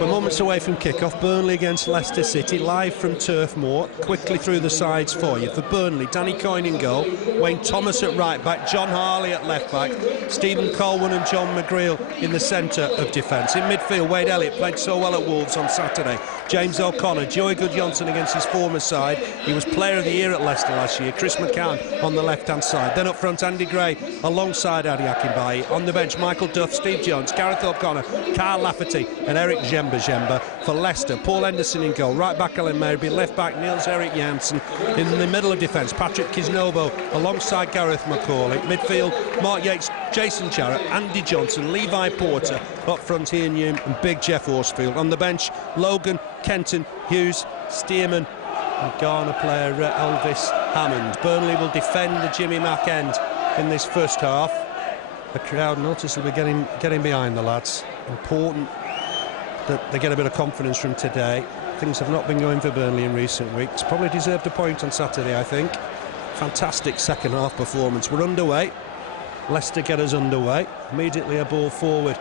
We're moments away from kick-off. Burnley against Leicester City, live from Turf Moor. Quickly through the sides for you. For Burnley, Danny Coyne in goal, Wayne Thomas at right-back, John Harley at left-back, Stephen Colwyn and John McGreal in the centre of defence. In midfield, Wade Elliott played so well at Wolves on Saturday. James O'Connor, Joey Goodjohnson against his former side. He was Player of the Year at Leicester last year. Chris McCann on the left-hand side. Then up front, Andy Gray alongside Adi Akinbaye. On the bench, Michael Duff, Steve Jones, Gareth O'Connor, Kyle Lafferty and Eric Jemba for Leicester. Paul Henderson in goal, right back Alan Maybury, left back Niels-Erik Janssen. In the middle of defence, Patrick Kisnobo alongside Gareth McCauley. Midfield, Mark Yates, Jason Jarrett, Andy Johnson, Levi Porter. Up front, Ian Hume and Big Jeff Horsfield. On the bench, Logan, Kenton, Hughes, Stearman and Ghana player Elvis Hammond. Burnley will defend the Jimmy Mack end in this first half. The crowd noticeably getting behind the lads. Important that they get a bit of confidence from today. Things have not been going for Burnley in recent weeks. Probably deserved a point on Saturday, I think. Fantastic second half performance. We're underway. Leicester get us underway. Immediately a ball forward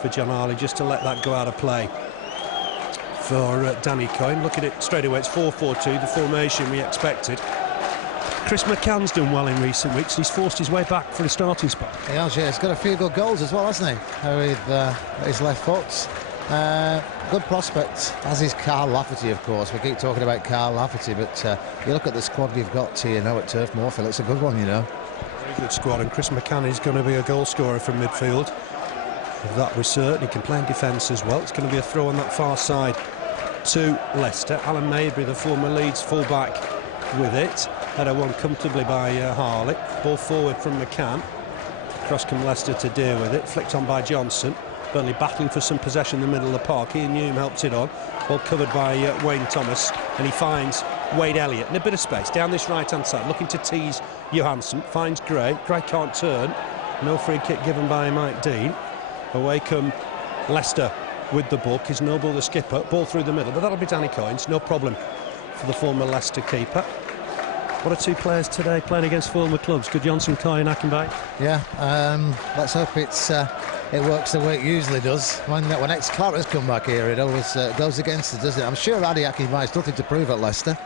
for John Harley, just to let that go out of play for Danny Coyne. Look at it straight away. It's 4-4-2, the formation we expected. Chris McCann's done well in recent weeks. He's forced his way back for a starting spot. He has, yeah. He's got a few good goals as well, hasn't he? With his left foot. Good prospect, as is Carl Lafferty, of course. We keep talking about Carl Lafferty, but you look at the squad we've got here now at Turf Moor, Phil, it's a good one, you know. Very good squad, and Chris McCann is going to be a goal scorer from midfield. Of that we're certain. He can play in defence as well. It's going to be a throw on that far side to Leicester. Alan Maybury, the former Leeds full-back, with it. Header won comfortably by Harley. Ball forward from McCann. Cross come Leicester to deal with it. Flicked on by Johnson. Burnley battling for some possession in the middle of the park. Ian Hume helps it on. Ball covered by Wayne Thomas, and he finds Wade Elliott in a bit of space down this right-hand side, looking to tease Johansson. Finds Gray. Gray can't turn. No free kick given by Mike Dean. Away come Leicester with the ball. Kisnobo, the skipper. Ball through the middle, but that'll be Danny Coyne's. No problem for the former Leicester keeper. What are two players today playing against former clubs? Goodjohnson, Coyne, Akinbaye. Yeah, let's hope it works the way it usually does. When ex-Claret's come back here, it always goes against it, doesn't it? I'm sure Adi Akinbaye's nothing to prove at Leicester.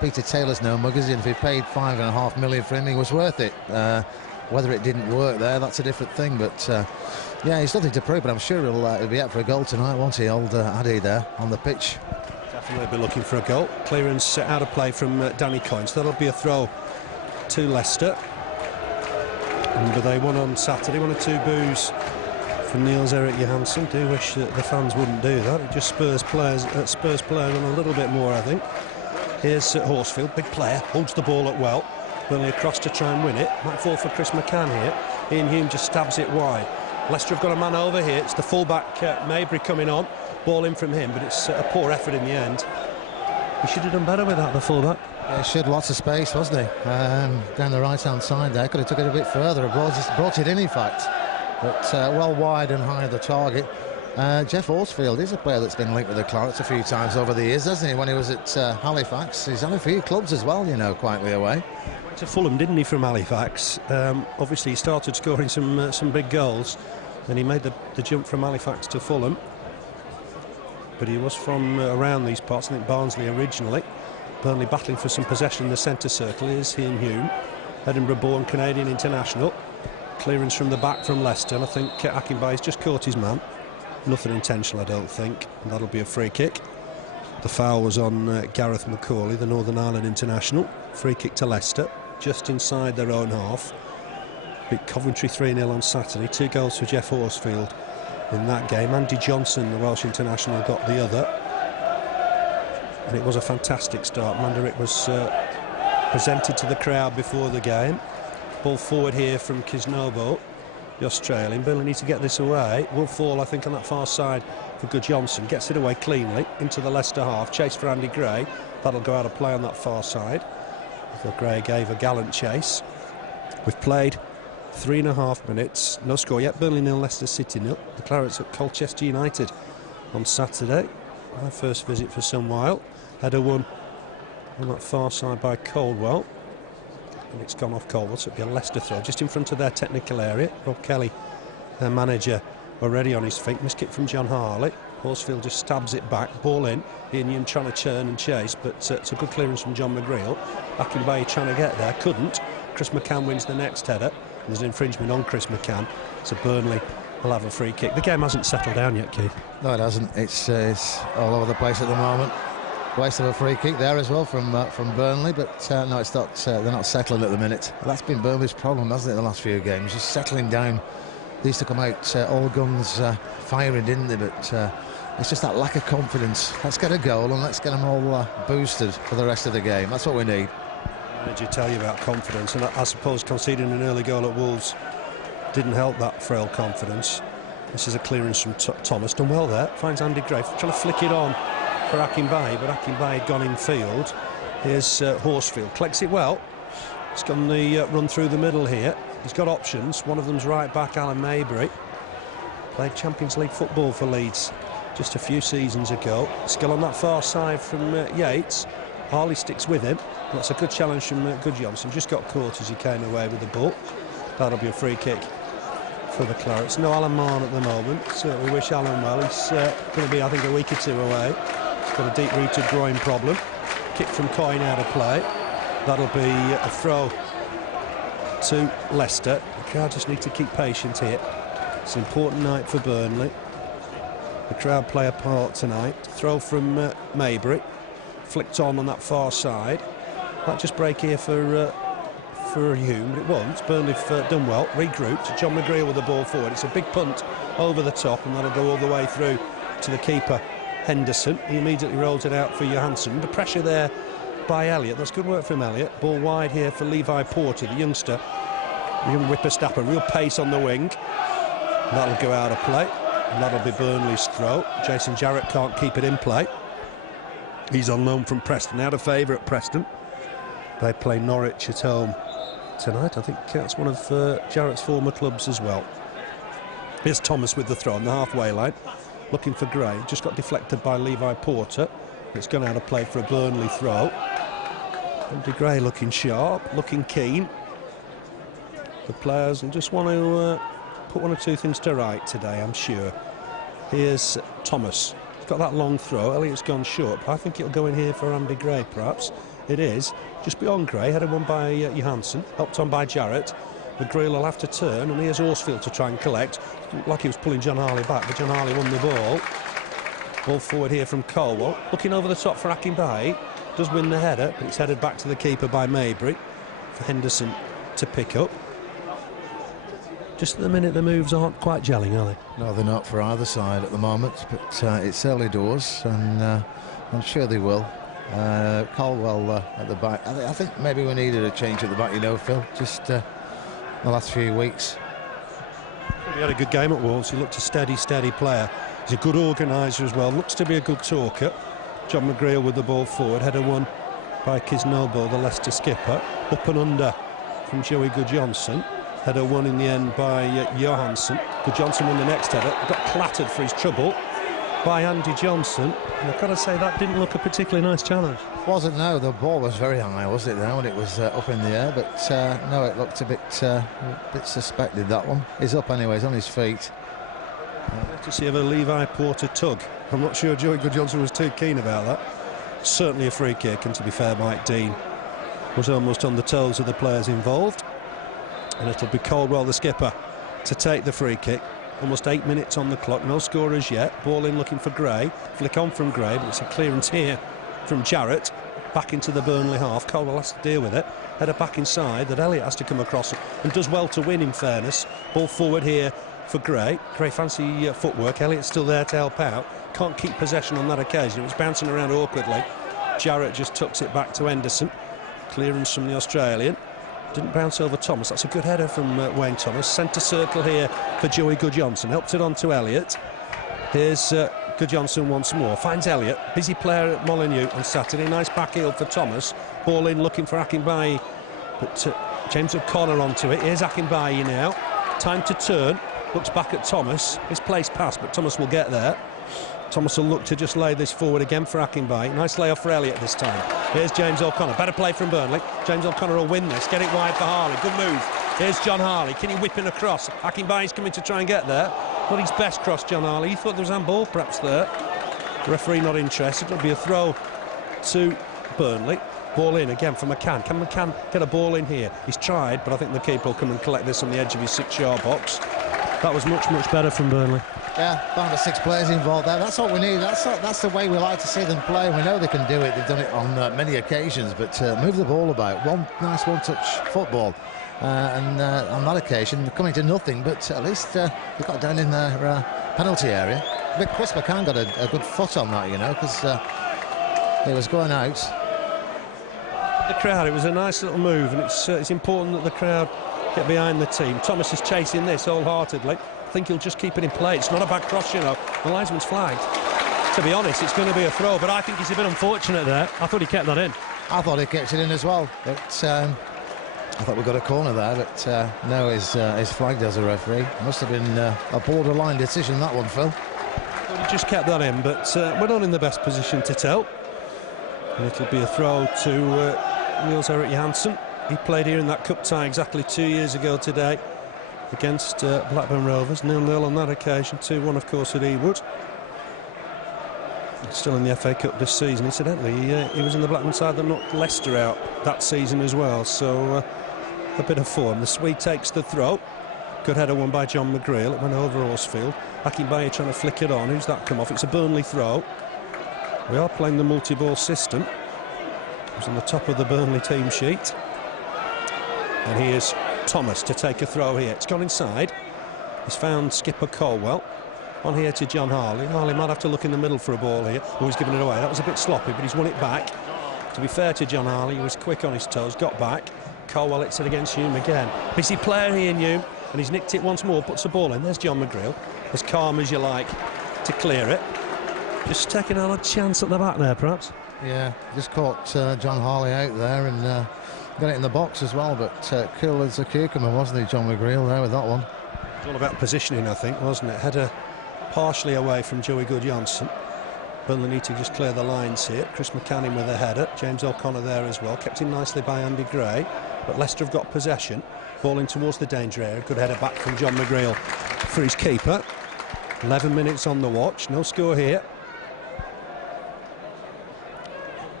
Peter Taylor's no muggers, and if he paid $5.5 million for him, he was worth it. Whether it didn't work there, that's a different thing, but yeah, he's nothing to prove, but I'm sure he'll be out for a goal tonight, won't he, old Adi there on the pitch. Definitely be looking for a goal. Clearance out of play from Danny Coyne, so that'll be a throw to Leicester. And they won on Saturday. 1 or 2 boos from Niels-Erik Johansson. Do wish that the fans wouldn't do that. It just spurs players on a little bit more, I think. Here's Horsfield, big player, holds the ball up well. Burnley across to try and win it. Might fall for Chris McCann here. Ian Hume just stabs it wide. Leicester have got a man over here. It's the full-back Maybury coming on. Ball in from him, but it's a poor effort in the end. He should have done better with that, the full-back. Yeah, he should. Lots of space, wasn't he? Down the right-hand side there. Could have took it a bit further. Brought it in fact. But well wide and high of the target. Jeff Horsfield is a player that's been linked with the Clarets a few times over the years, hasn't he? When he was at Halifax. He's had a few clubs as well, you know, quietly away. Went to Fulham, didn't he, from Halifax? Obviously, he started scoring some big goals. Then he made the jump from Halifax to Fulham. but he was from around these parts. I think Barnsley originally. Burnley battling for some possession in the centre circle. Here's Hume, Edinburgh-born Canadian international. Clearance from the back from Leicester, and I think Akinbaye's just caught his man. Nothing intentional, I don't think, and that'll be a free kick. The foul was on Gareth McCauley, the Northern Ireland international. Free kick to Leicester, just inside their own half. Beat Coventry 3-0 on Saturday. 2 goals for Jeff Horsfield in that game. Andy Johnson, the Welsh international, got the other. And it was a fantastic start. Mandaric was presented to the crowd before the game. Ball forward here from Kisnobo, the Australian. Burnley need to get this away. Will fall, I think, on that far side for Good Johnson. Gets it away cleanly into the Leicester half. Chase for Andy Gray. That'll go out of play on that far side. So Gray gave a gallant chase. We've played 3.5 minutes. No score yet. Burnley 0, Leicester City 0. The Clarets at Colchester United on Saturday. My first visit for some while. Header won on that far side by Caldwell, and it's gone off Caldwell, so it'll be a Leicester throw just in front of their technical area. Rob Kelly, their manager, already on his feet. Miss kick from John Harley. Horsfield just stabs it back. Ball in. Ian trying to churn and chase, but it's a good clearance from John McGreal. Akinbaye trying to get there, couldn't. Chris McCann wins the next header. There's an infringement on Chris McCann, so Burnley will have a free kick. The game hasn't settled down yet, Keith. No, it hasn't. It's all over the place at the moment. Waste of a free kick there as well from Burnley, but no, it's not. They're not settling at the minute. That's been Burnley's problem, hasn't it, the last few games? Just settling down. They used to come out all guns firing, didn't they? But it's just that lack of confidence. Let's get a goal and let's get them all boosted for the rest of the game. That's what we need. Did you tell you about confidence? And I suppose conceding an early goal at Wolves didn't help that frail confidence. This is a clearance from Thomas. Done well there. Finds Andy Gray trying to flick it on for Akinbaye, but Akinbaye had gone in field. Here's Horsfield, collects it well. He's gone the run through the middle here. He's got options. One of them's right back, Alan Maybury. Played Champions League football for Leeds just a few seasons ago. Skill on that far side from Yates. Harley sticks with him. That's a good challenge from Good Johnson. Just got caught as he came away with the ball. That'll be a free kick for the Clarets. No Alan Mann at the moment. We wish Alan well. He's going to be, I think, a week or two away. He's got a deep-rooted groin problem. Kick from Coyne out of play. That'll be a throw to Leicester. The crowd just need to keep patient here. It's an important night for Burnley. The crowd play a part tonight. Throw from Maybury. Flicked on that far side. Might just break here for Hume, but it won't. Burnley have done well. Regrouped. John McGreal with the ball forward. It's a big punt over the top, and that'll go all the way through to the keeper, Henderson. He immediately rolls it out for Johansson. The pressure there by Elliott. That's good work from Elliott. Ball wide here for Levi Porter, the youngster. The young whippersnapper. Real pace on the wing. That'll go out of play. And that'll be Burnley's throw. Jason Jarrett can't keep it in play. He's on loan from Preston. Out of favour at Preston. They play Norwich at home tonight. I think that's one of Jarrett's former clubs as well. Here's Thomas with the throw on the halfway line. Looking for Gray. Just got deflected by Levi Porter. It's gone out of play for a Burnley throw. Andy Gray looking sharp, looking keen. The players and just want to put one or two things to right today, I'm sure. Here's Thomas. He's got that long throw. Elliott's gone short. I think it'll go in here for Andy Gray, perhaps. It is. Just beyond Gray. Headed one by Johansson. Helped on by Jarrett. McGreal will have to turn, and here's Horsfield to try and collect. Like he was pulling John Harley back, but John Harley won the ball. Ball forward here from Colwell. Looking over the top for Akinbaye. Does win the header, but it's headed back to the keeper by Maybury for Henderson to pick up. Just at the minute, the moves aren't quite gelling, are they? No, they're not for either side at the moment, but it's early doors, and I'm sure they will. Colwell at the back. I think maybe we needed a change at the back, you know, Phil, just the last few weeks. He had a good game at Wolves. He looked a steady player. He's a good organiser as well. Looks to be a good talker. John McGreal with the ball forward. Header won by Kisnobo, the Leicester skipper. Up and under from Joey Good Johnson. Header won in the end by Johansson. Good Johnson won the next header. Got clattered for his trouble by Andy Johnson. And I've got to say, that didn't look a particularly nice challenge. Wasn't, no. The ball was very high, wasn't it, there, when it was up in the air? But no, it looked a bit suspected, that one. He's up anyway, he's on his feet. To see if a Levi Porter tug. I'm not sure Joey Goodjohnson was too keen about that. Certainly a free kick, and to be fair, Mike Dean was almost on the toes of the players involved. And it'll be Caldwell, the skipper, to take the free kick. Almost 8 minutes on the clock, no scorers yet. Ball in looking for Gray. Flick on from Gray, but it's a clearance here from Jarrett. Back into the Burnley half. Caldwell has to deal with it. Header back inside that Elliott has to come across and does well to win, in fairness. Ball forward here for Gray. Gray fancy footwork. Elliott's still there to help out. Can't keep possession on that occasion. It was bouncing around awkwardly. Jarrett just tucks it back to Henderson. Clearance from the Australian. Didn't bounce over Thomas. That's a good header from Wayne Thomas. Centre circle here for Joey Goodjohnson. Helps it on to Elliott. Here's Goodjohnson once more. Finds Elliott. Busy player at Molineux on Saturday. Nice back heel for Thomas. Ball in looking for Akinbaye. But James O'Connor onto it. Here's Akinbaye now. Time to turn. Looks back at Thomas. His place passed, but Thomas will get there. Thomas will look to just lay this forward again for Akinbaye. Nice layoff for Elliott this time. Here's James O'Connor. Better play from Burnley. James O'Connor will win this. Get it wide for Harley. Good move. Here's John Harley. Can he whip in across? Akinbaye's coming to try and get there. Not his best cross, John Harley. He thought there was handball perhaps there. The referee not interested. It'll be a throw to Burnley. Ball in again for McCann. Can McCann get a ball in here? He's tried, but I think the keeper will come and collect this on the edge of his 6-yard box. That was much better from Burnley. Yeah, 5 or 6 players involved there. That's what we need. That's the way we like to see them play. We know they can do it. They've done it on many occasions, but move the ball about. Nice one-touch football. And on that occasion, coming to nothing, but at least they got down in their penalty area. But Chris McCann got a good foot on that, you know, because he was going out. The crowd, it was a nice little move, and it's important that the crowd get behind the team. Thomas is chasing this wholeheartedly. I think he'll just keep it in play. It's not a bad cross, you know. The linesman's flagged. To be honest, it's going to be a throw, but I think he's a bit unfortunate there. I thought he kept that in. I thought he kept it in as well. But, I thought we got a corner there, but no, he's flagged as a referee. Must have been a borderline decision, that one, Phil. Well, he just kept that in, but we're not in the best position to tell. And it'll be a throw to Niels Erik Janssen. He played here in that cup tie exactly 2 years ago today against Blackburn Rovers. 0-0 on that occasion, 2-1 of course at Ewood. Still in the FA Cup this season, incidentally. He was in the Blackburn side that knocked Leicester out that season as well, so a bit of form. The Swede takes the throw. Good header won by John McGreal. It went over Horsfield. Akinbaye trying to flick it on. Who's that come off? It's a Burnley throw. We are playing the multi-ball system. It was on the top of the Burnley team sheet. And here's Thomas to take a throw here. It's gone inside. He's found skipper Caldwell. On here to John Harley. Harley might have to look in the middle for a ball here. Oh, he's given it away. That was a bit sloppy, but he's won it back. To be fair to John Harley, he was quick on his toes, got back. Caldwell hits it against Hume again. Busy player here, Hume, and he's nicked it once more, puts the ball in. There's John McGreal, as calm as you like to clear it. Just taking a chance at the back there, perhaps. Yeah, just caught John Harley out there and got it in the box as well, but cool as a cucumber, wasn't he, John McGreal, there with that one. It's all about positioning, I think, wasn't it? Header partially away from Joey Goodjohnson. Burnley need to just clear the lines here. Chris McCann with a header. James O'Connor there as well. Kept in nicely by Andy Gray. But Leicester have got possession. Ball in towards the danger area. Good header back from John McGreal for his keeper. 11 minutes on the watch. No score here.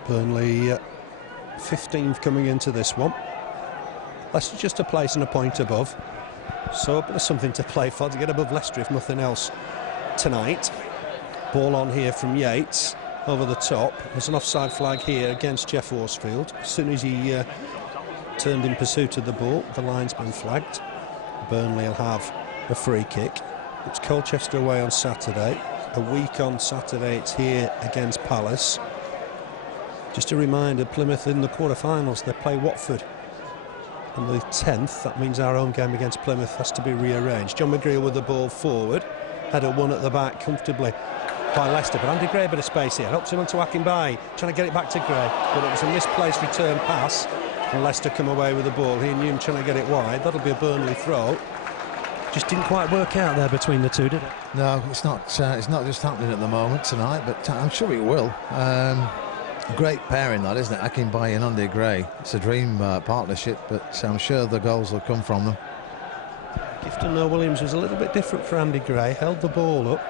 Burnley 15th coming into this one. Leicester just a place and a point above. So a bit of something to play for to get above Leicester if nothing else tonight. Ball on here from Yates over the top. There's an offside flag here against Jeff Horsfield. As soon as he turned in pursuit of the ball, the line's been flagged. Burnley will have a free kick. It's Colchester away on Saturday. A week on Saturday it's here against Palace. Just a reminder, Plymouth in the quarter-finals, they play Watford on the 10th. That means our own game against Plymouth has to be rearranged. John McGreal with the ball forward. Header one at the back comfortably by Leicester, but Andy Gray a bit of space here. Helps him onto Akinbaye, trying to get it back to Gray, but it was a misplaced return pass, and Leicester come away with the ball. He and Hume trying to get it wide. That'll be a Burnley throw. Just didn't quite work out there between the two, did it? No, it's not just happening at the moment tonight, but I'm sure it will. Great pairing that, isn't it? Akinbaye and Andy Gray. It's a dream partnership, but I'm sure the goals will come from them. Gifton Williams was a little bit different for Andy Gray, held the ball up.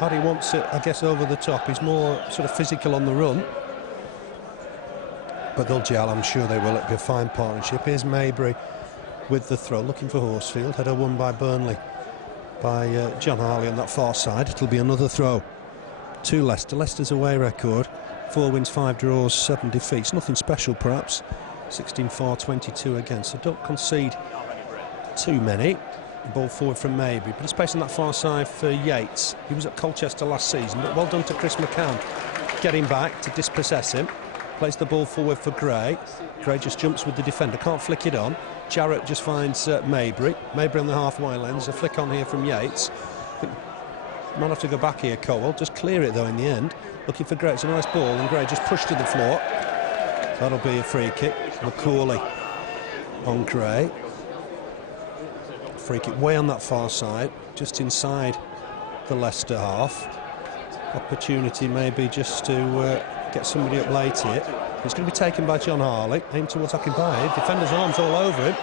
Addy wants it, I guess, over the top. He's more sort of physical on the run. But they'll gel, I'm sure they will. It'll be a fine partnership. Here's Maybury with the throw, looking for Horsfield. Header won by Burnley, by John Harley on that far side. It'll be another throw to Leicester. Leicester's away record, 4 wins, 5 draws, 7 defeats. Nothing special, perhaps. 16 for, 22 against. So don't concede too many. Ball forward from Maybury, but it's space on that far side for Yates. He was at Colchester last season, but well done to Chris McCann getting back to dispossess him. Plays the ball forward for Gray. Gray just jumps with the defender, can't flick it on. Jarrett just finds Maybury. Maybury on the halfway lens. A flick on here from Yates. I think might have to go back here, Cowell. Just clear it though in the end. Looking for Gray. It's a nice ball, and Gray just pushed to the floor. That'll be a free kick. McCauley on Gray. Free kick way on that far side, just inside the Leicester half. Opportunity maybe just to get somebody up late here. It's going to be taken by John Harley, aimed towards Akinbaye. Defender's arms all over him.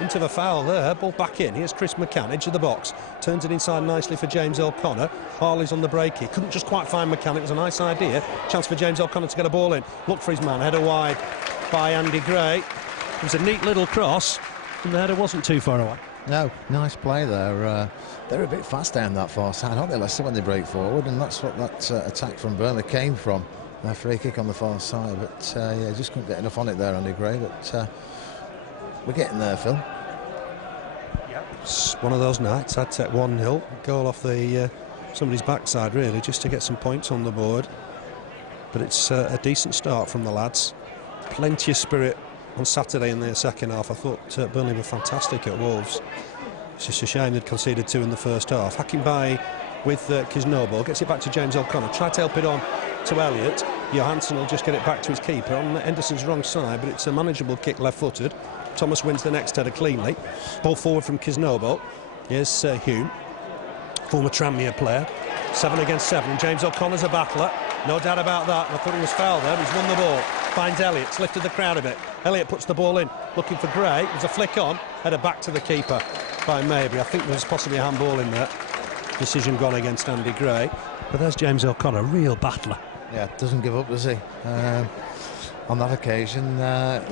Into the foul there, ball back in. Here's Chris McCann, edge of the box. Turns it inside nicely for James O'Connor. Harley's on the break here. Couldn't just quite find McCann. It was a nice idea. Chance for James O'Connor to get a ball in. Look for his man. Header wide by Andy Gray. It was a neat little cross, and the header wasn't too far away. No, nice play there. They're a bit fast down that far side, aren't they, Leicester, when they break forward? And that's what that attack from Burnley came from. Their free kick on the far side. But, yeah, just couldn't get enough on it there, Andy Gray. But we're getting there, Phil. It's one of those nights. I'd take 1-0, goal off the somebody's backside, really, just to get some points on the board. But it's a decent start from the lads. Plenty of spirit on Saturday in their second half. I thought Burnley were fantastic at Wolves. It's just a shame they'd conceded 2 in the first half. Akinbaye with Kisnobo, gets it back to James O'Connor. Tried to help it on to Elliott. Johansson will just get it back to his keeper on Henderson's wrong side, but it's a manageable kick left-footed. Thomas wins the next header cleanly. Ball forward from Kisnobo. Here's Hume, former Tranmere player. 7 against 7. James O'Connor's a battler, no doubt about that. I thought he was fouled there. He's won the ball. Finds Elliott, it's lifted the crowd a bit. Elliott puts the ball in, looking for Gray. There's a flick on, header back to the keeper by Maybury. I think there's possibly a handball in there. Decision gone against Andy Gray. But there's James O'Connor, real battler. Yeah, doesn't give up, does he? On that occasion,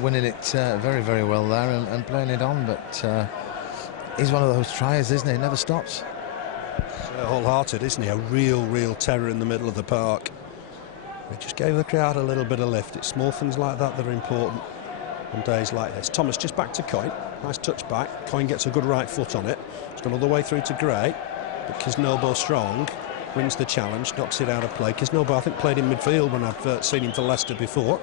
winning it very, very well there and playing it on. But he's one of those triers, isn't he? He never stops. Wholehearted, isn't he? A real terror in the middle of the park. He just gave the crowd a little bit of lift. It's small things like that that are important on days like this. Thomas just back to Coyne. Nice touch back. Coyne gets a good right foot on it. It's gone all the way through to Gray. But Kisnobo strong. Wins the challenge. Knocks it out of play. Kisnobo, I think, played in midfield when I've seen him for Leicester before.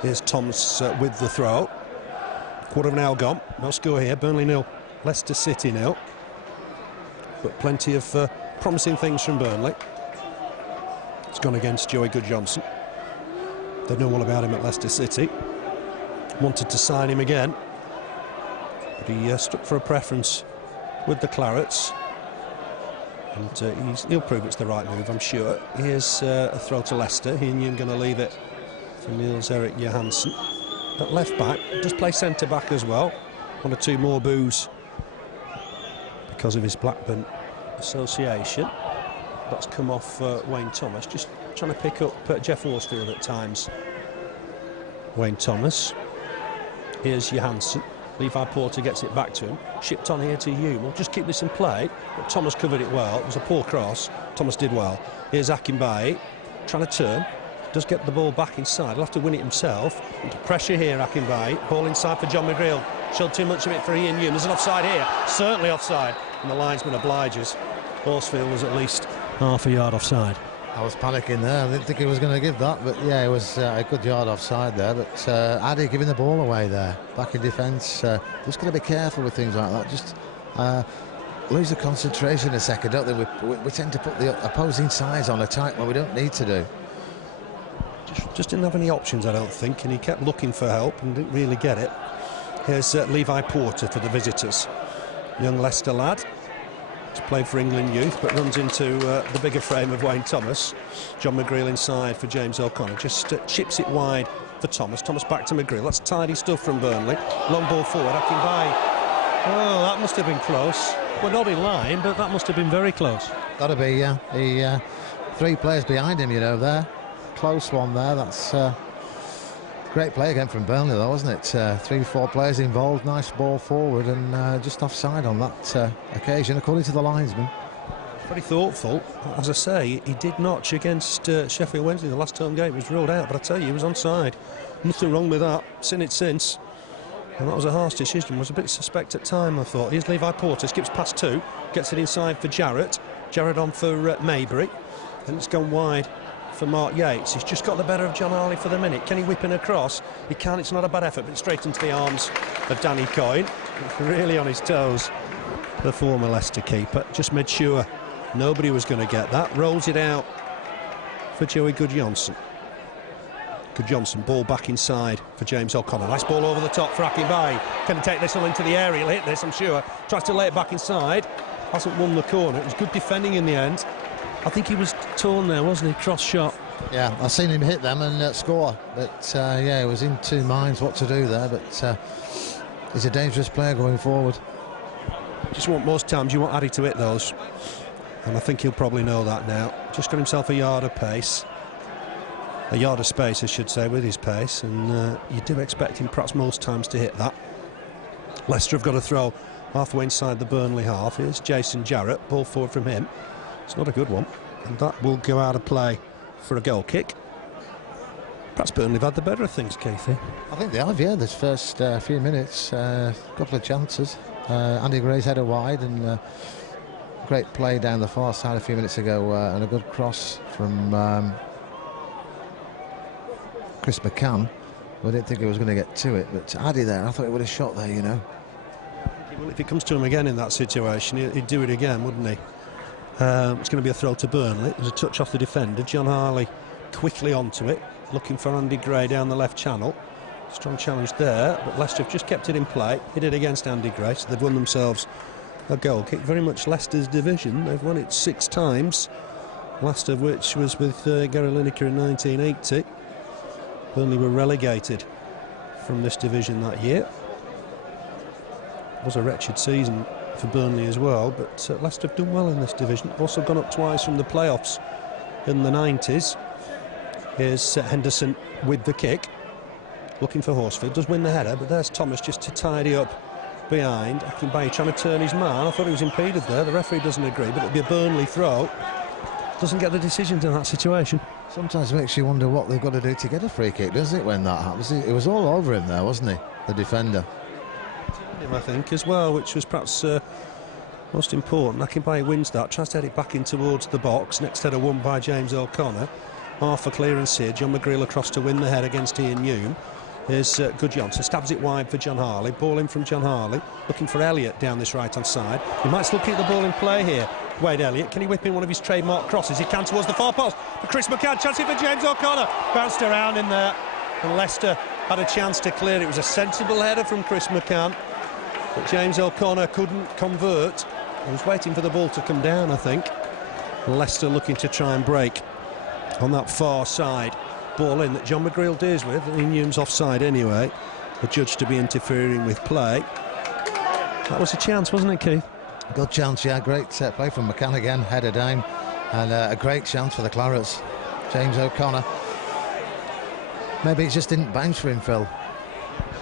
Here's Thomas with the throw. Quarter of an hour gone. No score here. Burnley 0. Leicester City 0. But plenty of promising things from Burnley. It's gone against Joey Goodjohnson. They know all about him at Leicester City. Wanted to sign him again, but he stuck for a preference with the Clarets. And he'll prove it's the right move, I'm sure. Here's a throw to Leicester. He and Young going to leave it for Niels-Erik Johansson. At left back, does play centre back as well. 1 or 2 more boos because of his Blackburn association. That's come off Wayne Thomas, just trying to pick up Jeff Horsfield at times. Wayne Thomas. Here's Johansson. Levi Porter gets it back to him. Shipped on here to Hume. We'll just keep this in play. But Thomas covered it well. It was a poor cross. Thomas did well. Here's Akinbaye. Trying to turn. Does get the ball back inside. He'll have to win it himself. Into pressure here, Akinbaye. Ball inside for John McGreal. Showed too much of it for Ian Hume. There's an offside here. Certainly offside. And the linesman obliges. Horsfield was at least half a yard offside. I was panicking there. I didn't think he was going to give that, but yeah, it was a good yard offside there. But Addy giving the ball away there, back in defence. Just got to be careful with things like that. Just lose the concentration a second, don't they? We tend to put the opposing sides on attack when we don't need to do. Just didn't have any options, I don't think, and he kept looking for help and didn't really get it. Here's Levi Porter for the visitors. Young Leicester lad. He's played for England youth, but runs into the bigger frame of Wayne Thomas. John McGreal inside for James O'Connor. Just chips it wide for Thomas. Thomas back to McGreal. That's tidy stuff from Burnley. Long ball forward. Akinbaye Oh, that must have been close. Well, not in line, but that must have been very close. Got to be, yeah. The 3 players behind him, you know, there. Close one there. That's great play again from Burnley, though, wasn't it? 3-4 players involved. Nice ball forward and just offside on that occasion, according to the linesman. Very thoughtful. As I say, he did notch against Sheffield Wednesday. The last home game was ruled out, but I tell you, he was onside. Nothing wrong with that. Seen it since. And that was a harsh decision. Was a bit suspect at time, I thought. Here's Levi Porter, skips past 2, gets it inside for Jarrett. Jarrett on for Maybury. And it's gone wide for Mark Yates. He's just got the better of John Harley for the minute. Can he whip in across? He can. It's not a bad effort, but straight into the arms of Danny Coyne. Really on his toes, the former Leicester keeper. Just made sure nobody was going to get that. Rolls it out for Joey Goodjohnson. Goodjohnson, ball back inside for James O'Connor. Nice ball over the top for Akinbaye. Can he take this all into the area? He'll hit this, I'm sure. Tries to lay it back inside. Hasn't won the corner. It was good defending in the end. I think he was torn there, wasn't he? Cross shot. Yeah, I've seen him hit them and score. But, yeah, he was in 2 minds what to do there. But he's a dangerous player going forward. Just want most times you want Addy to hit those. And I think he'll probably know that now. Just got himself a yard of pace. A yard of space, I should say, with his pace. And you do expect him perhaps most times to hit that. Leicester have got a throw halfway inside the Burnley half. Here's Jason Jarrett. Ball forward from him. It's not a good one. And that will go out of play for a goal kick. Perhaps Burnley have had the better of things, Keithy. I think they have, yeah, this first few minutes. A couple of chances. Andy Gray's header wide and great play down the far side a few minutes ago and a good cross from Chris McCann. I didn't think he was going to get to it, but Addy there, I thought he would have shot there, you know. Well, if it comes to him again in that situation, he'd do it again, wouldn't he? It's going to be a throw to Burnley. There's a touch off the defender. John Harley quickly onto it, looking for Andy Gray down the left channel. Strong challenge there, but Leicester have just kept it in play. Hit it against Andy Gray, so they've won themselves a goal kick. Very much Leicester's division. They've won it 6 times, last of which was with Gary Lineker in 1980. Burnley were relegated from this division that year. It was a wretched season for Burnley as well, but Leicester have done well in this division. Also gone up twice from the playoffs in the 90s. Here's Henderson with the kick, looking for Horsfield. Does win the header, but there's Thomas just to tidy up behind. Akinbaye trying to turn his man. I thought he was impeded there. The referee doesn't agree, but it'll be a Burnley throw. Doesn't get the decisions in that situation. Sometimes it makes you wonder what they've got to do to get a free kick, doesn't it, when that happens? It was all over him there, wasn't he, the defender? I think as well, which was perhaps most important. Akinbaye wins that, tries to head it back in towards the box. Next header won by James O'Connor. Half a clearance here. John McGreal across to win the head against Ian Hume. Here's Goodjohnson, stabs it wide for John Harley. Ball in from John Harley, looking for Elliott down this right-hand side. He might still keep the ball in play here. Wade Elliott, can he whip in one of his trademark crosses? He can towards the far post for Chris McCann. Chance here for James O'Connor. Bounced around in there, and Leicester had a chance to clear. It was a sensible header from Chris McCann, but James O'Connor couldn't convert. He was waiting for the ball to come down, I think. Leicester looking to try and break on that far side. Ball in that John McGreal deals with. Hume's offside anyway. The judge to be interfering with play. That was a chance, wasn't it, Keith? Good chance, yeah. Great play from McCann again. Header down. And a great chance for the Clarets. James O'Connor. Maybe it just didn't bounce for him, Phil.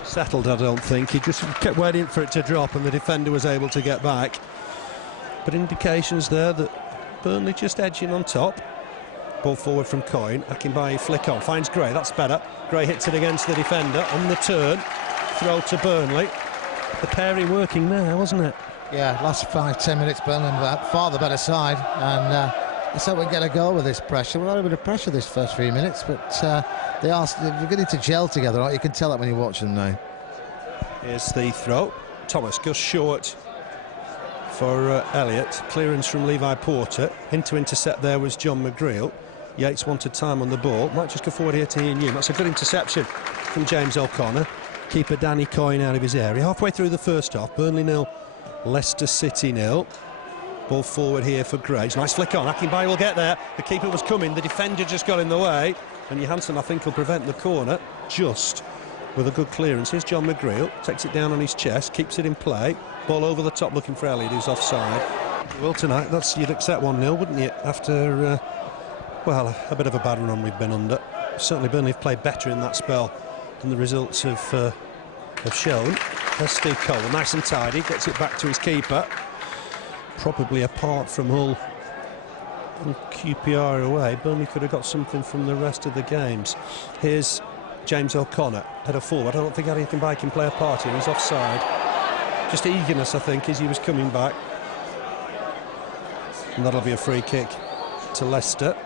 Settled, I don't think. He just kept waiting for it to drop and the defender was able to get back. But indications there that Burnley just edging on top. Ball forward from Coyne. Akinbaye flick on. Finds Gray. That's better. Gray hits it against the defender on the turn. Throw to Burnley. The pairing working there, wasn't it? Yeah, last 5-10 minutes, Burnley far the better side. And let's hope we can get a goal with this pressure. We're under a bit of pressure this first few minutes, but they're beginning to gel together. Right? You can tell that when you watch them now. Here's the throw. Thomas goes short for Elliott. Clearance from Levi Porter. In to intercept there was John McGreal. Yates wanted time on the ball. Might just go forward here to Ian Hume. That's a good interception from James O'Connor. Keeper Danny Coyne out of his area. Halfway through the first half, Burnley 0, Leicester City 0. Ball forward here for Grace. Nice flick on. Akinbaye will get there. The keeper was coming. The defender just got in the way. And Johansson, I think, will prevent the corner just with a good clearance. Here's John McGreal. Takes it down on his chest. Keeps it in play. Ball over the top looking for Elliott, who's offside. Well, tonight, you'd accept 1-0, wouldn't you? After, well, a bit of a bad run we've been under. Certainly Burnley have played better in that spell than the results have shown. There's Steve Cole, nice and tidy, gets it back to his keeper. Probably apart from Hull and QPR away, Burnley could have got something from the rest of the games. Here's James O'Connor, header forward. I don't think anything by can play a part here. He's offside. Just eagerness, I think, as he was coming back. And that'll be a free kick to Leicester.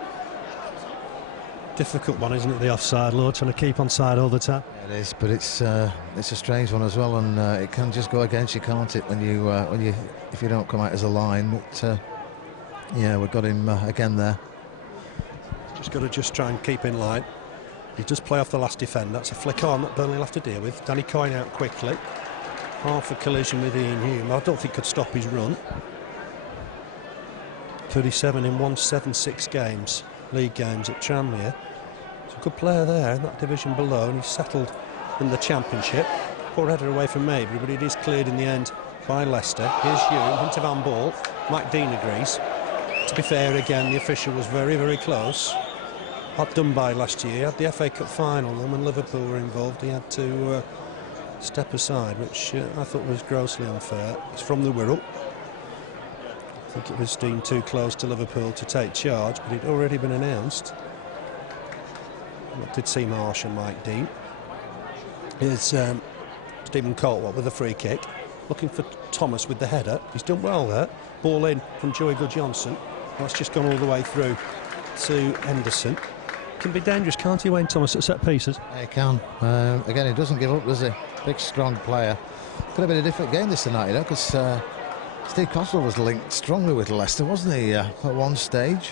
Difficult one, isn't it, the offside, Lord, trying to keep on side all the time. It is, but it's a strange one as well, and it can just go against you, can't it, if you don't come out as a line. But yeah, we've got him again there. Just got to try and keep in line. He does play off the last defender. That's a flick on that Burnley will have to deal with. Danny Coyne out quickly. Half a collision with Ian Hume. I don't think could stop his run. 37 in 176 games, league games at Tranmere. He's a good player there in that division below, and he's settled in the Championship. Poor header away from Maybury, but it is cleared in the end by Leicester. Here's Hume, hint of handball. Mike Dean agrees. To be fair, again, the official was very, very close. Had Dunby last year, had the FA Cup final, and when Liverpool were involved, he had to step aside, which I thought was grossly unfair. It's from the Wirral. I think it was deemed too close to Liverpool to take charge, but it'd already been announced. That did seem harsh on Mike Dean. Here's Stephen Coltwell with a free kick, looking for Thomas with the header. He's done well there. Ball in from Joey Good-Johnson. That's just gone all the way through to Henderson. Can be dangerous, can't he, Wayne Thomas, at set pieces? He can. Again, he doesn't give up, does he? Big, strong player. Could have been a different game this tonight, you know, because Steve Cotterill was linked strongly with Leicester, wasn't he, at one stage?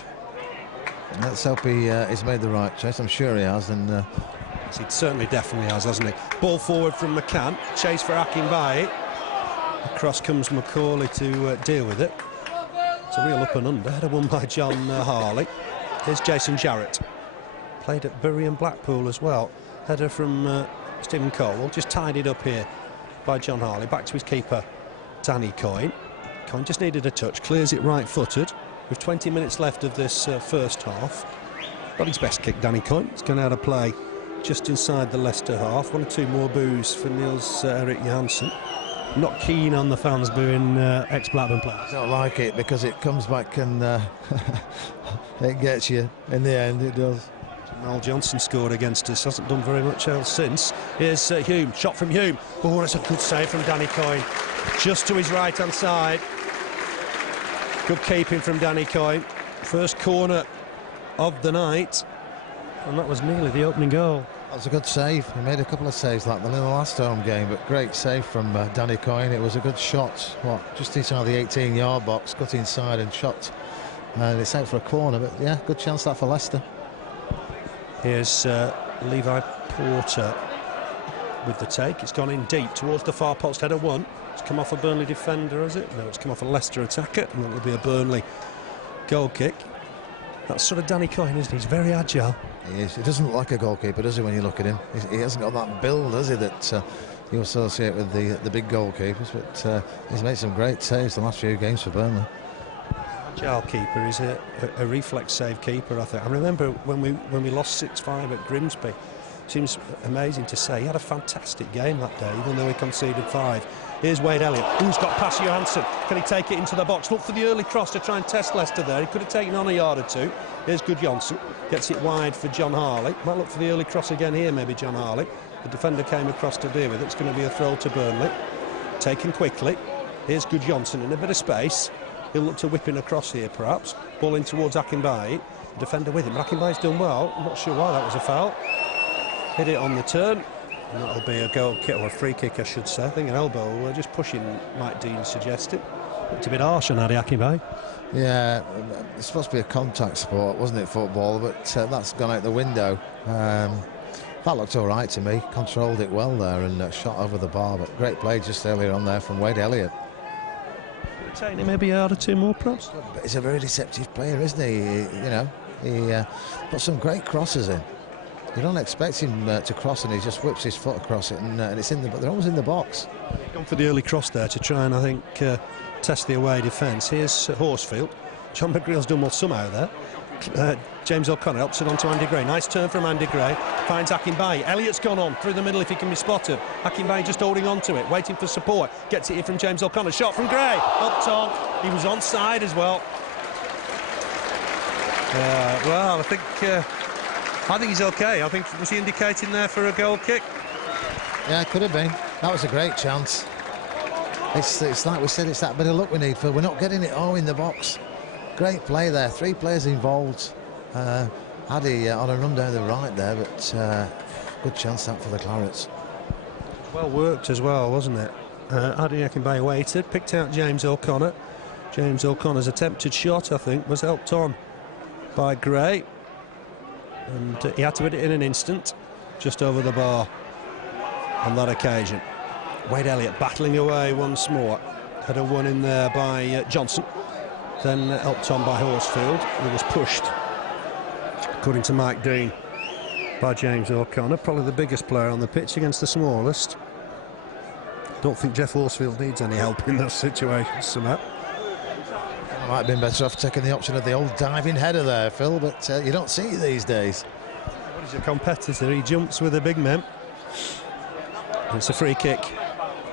Let's hope he's made the right choice. I'm sure he has, and he certainly definitely has, hasn't he? Ball forward from McCann, chase for Akinbaye. Across comes Macaulay to deal with it. It's a real up and under. Header won by John Harley. Here's Jason Jarrett. Played at Bury and Blackpool as well. Header from Stephen Colwell, just tidied up here by John Harley. Back to his keeper, Danny Coyne. Coyne just needed a touch, clears it right-footed. With 20 minutes left of this first half. Got his best kick, Danny Coyne. He's gone out of play just inside the Leicester half. 1 or 2 more boos for Niels Erik Johansson. Not keen on the fans booing ex-Blackburn players. I don't like it because it comes back and it gets you. In the end, it does. Mal Johnson scored against us, hasn't done very much else since. Here's Hume, shot from Hume. Oh, that's a good save from Danny Coyne. Just to his right-hand side. Good keeping from Danny Coyne. First corner of the night. And that was nearly the opening goal. That was a good save. He made a couple of saves like that in the last home game, but great save from Danny Coyne. It was a good shot. Just inside the 18-yard box, cut inside and shot. And it's out for a corner, but yeah, good chance that for Leicester. Here's Levi Porter with the take. It's gone in deep towards the far post. Header one. It's come off a Burnley defender, has it? No, it's come off a Leicester attacker, and it'll be a Burnley goal kick. That's sort of Danny Coyne, isn't he? He's very agile. He is. He doesn't look like a goalkeeper, does he, when you look at him? He hasn't got that build, does he, that you associate with the big goalkeepers, but he's made some great saves the last few games for Burnley. Agile keeper is a reflex save keeper, I think. I remember when we lost 6-5 at Grimsby. Seems amazing to say. He had a fantastic game that day, even though he conceded 5. Here's Wade Elliott, who's got past Johansson. Can he take it into the box? Look for the early cross to try and test Leicester there. He could have taken on a yard or two. Here's Good-Johnson, gets it wide for John Harley. Might look for the early cross again here, maybe John Harley. The defender came across to deal with it. It's going to be a throw to Burnley. Taken quickly. Here's Good-Johnson in a bit of space. He'll look to whipping across here, perhaps. Ball in towards Akinbaye. The defender with him. Akinbaye's done well. I'm not sure why that was a foul. Hit it on the turn. And that'll be a goal kick, or a free kick, I should say. I think an elbow, just pushing, Mike Dean suggested. Looked a bit harsh on Adi Akinbaye. Yeah, it's supposed to be a contact sport, wasn't it, football? But that's gone out the window. That looked all right to me. Controlled it well there and shot over the bar. But great play just earlier on there from Wade Elliott. Taking him maybe a yard or two more, perhaps. But he's a very deceptive player, isn't he? He puts some great crosses in. You don't expect him to cross, and he just whips his foot across it, and it's in the. But they're always in the box. Gone for the early cross there to try and, I think, test the away defence. Here's Horsfield. John McGreal's done well somehow there. James O'Connor helps it on to Andy Gray. Nice turn from Andy Gray. Finds Akinbaye. Elliott's gone on through the middle if he can be spotted. Akinbaye just holding on to it, waiting for support. Gets it here from James O'Connor. Shot from Gray. Up on. He was onside as well. Well, I think he's okay. I think, was he indicating there for a goal kick? Yeah, it could have been. That was a great chance. It's like we said, it's that bit of luck we need, Phil. We're not getting it all in the box. Great play there. 3 players involved. Addy on a run down the right there, but good chance that for the Clarets. Well worked as well, wasn't it? Addy Akinbaye waited, picked out James O'Connor. James O'Connor's attempted shot, I think, was helped on by Gray. And he had to hit it in an instant, just over the bar on that occasion. Wade Elliott battling away once more. Had a one in there by Johnson. Then helped on by Horsfield, who was pushed, according to Mike Dean, by James O'Connor. Probably the biggest player on the pitch against the smallest. Don't think Jeff Horsfield needs any help in those situations somehow. Might have been better off taking the option of the old diving header there, Phil, but you don't see it these days. Well, he's a competitor. He jumps with the big men. And it's a free kick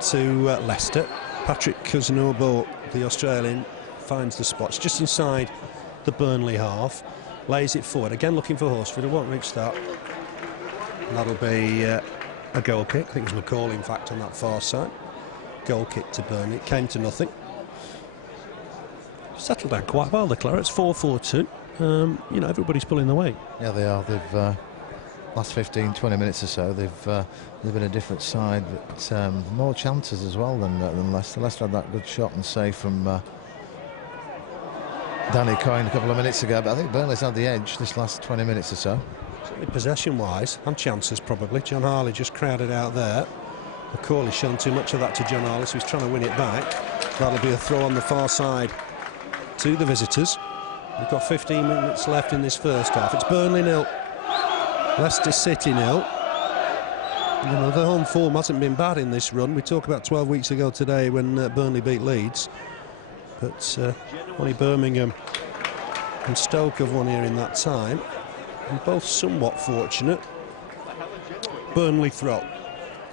to Leicester. Patrick Kuznobo, the Australian, finds the spots just inside the Burnley half, lays it forward, again looking for Horsfield. It won't reach that. And that'll be a goal kick. I think it was McCall, in fact, on that far side. Goal kick to Burnley. It came to nothing. Settled down quite well, the Clarets. 4-4-2. You know, everybody's pulling the weight. Yeah, they are. They've last 15-20 minutes or so, they've been a different side, but more chances as well than Leicester. Leicester had that good shot and save from Danny Coyne a couple of minutes ago, but I think Burnley's had the edge this last 20 minutes or so. Certainly possession-wise, and chances probably. John Harley just crowded out there. McCauley's shown too much of that to John Harley, so he's trying to win it back. That'll be a throw on the far side to the visitors. We've got 15 minutes left in this first half. It's Burnley 0, Leicester City 0. You know, the home form hasn't been bad in this run. We talked about 12 weeks ago today when Burnley beat Leeds, but only Birmingham and Stoke have won here in that time, and both somewhat fortunate. Burnley throw,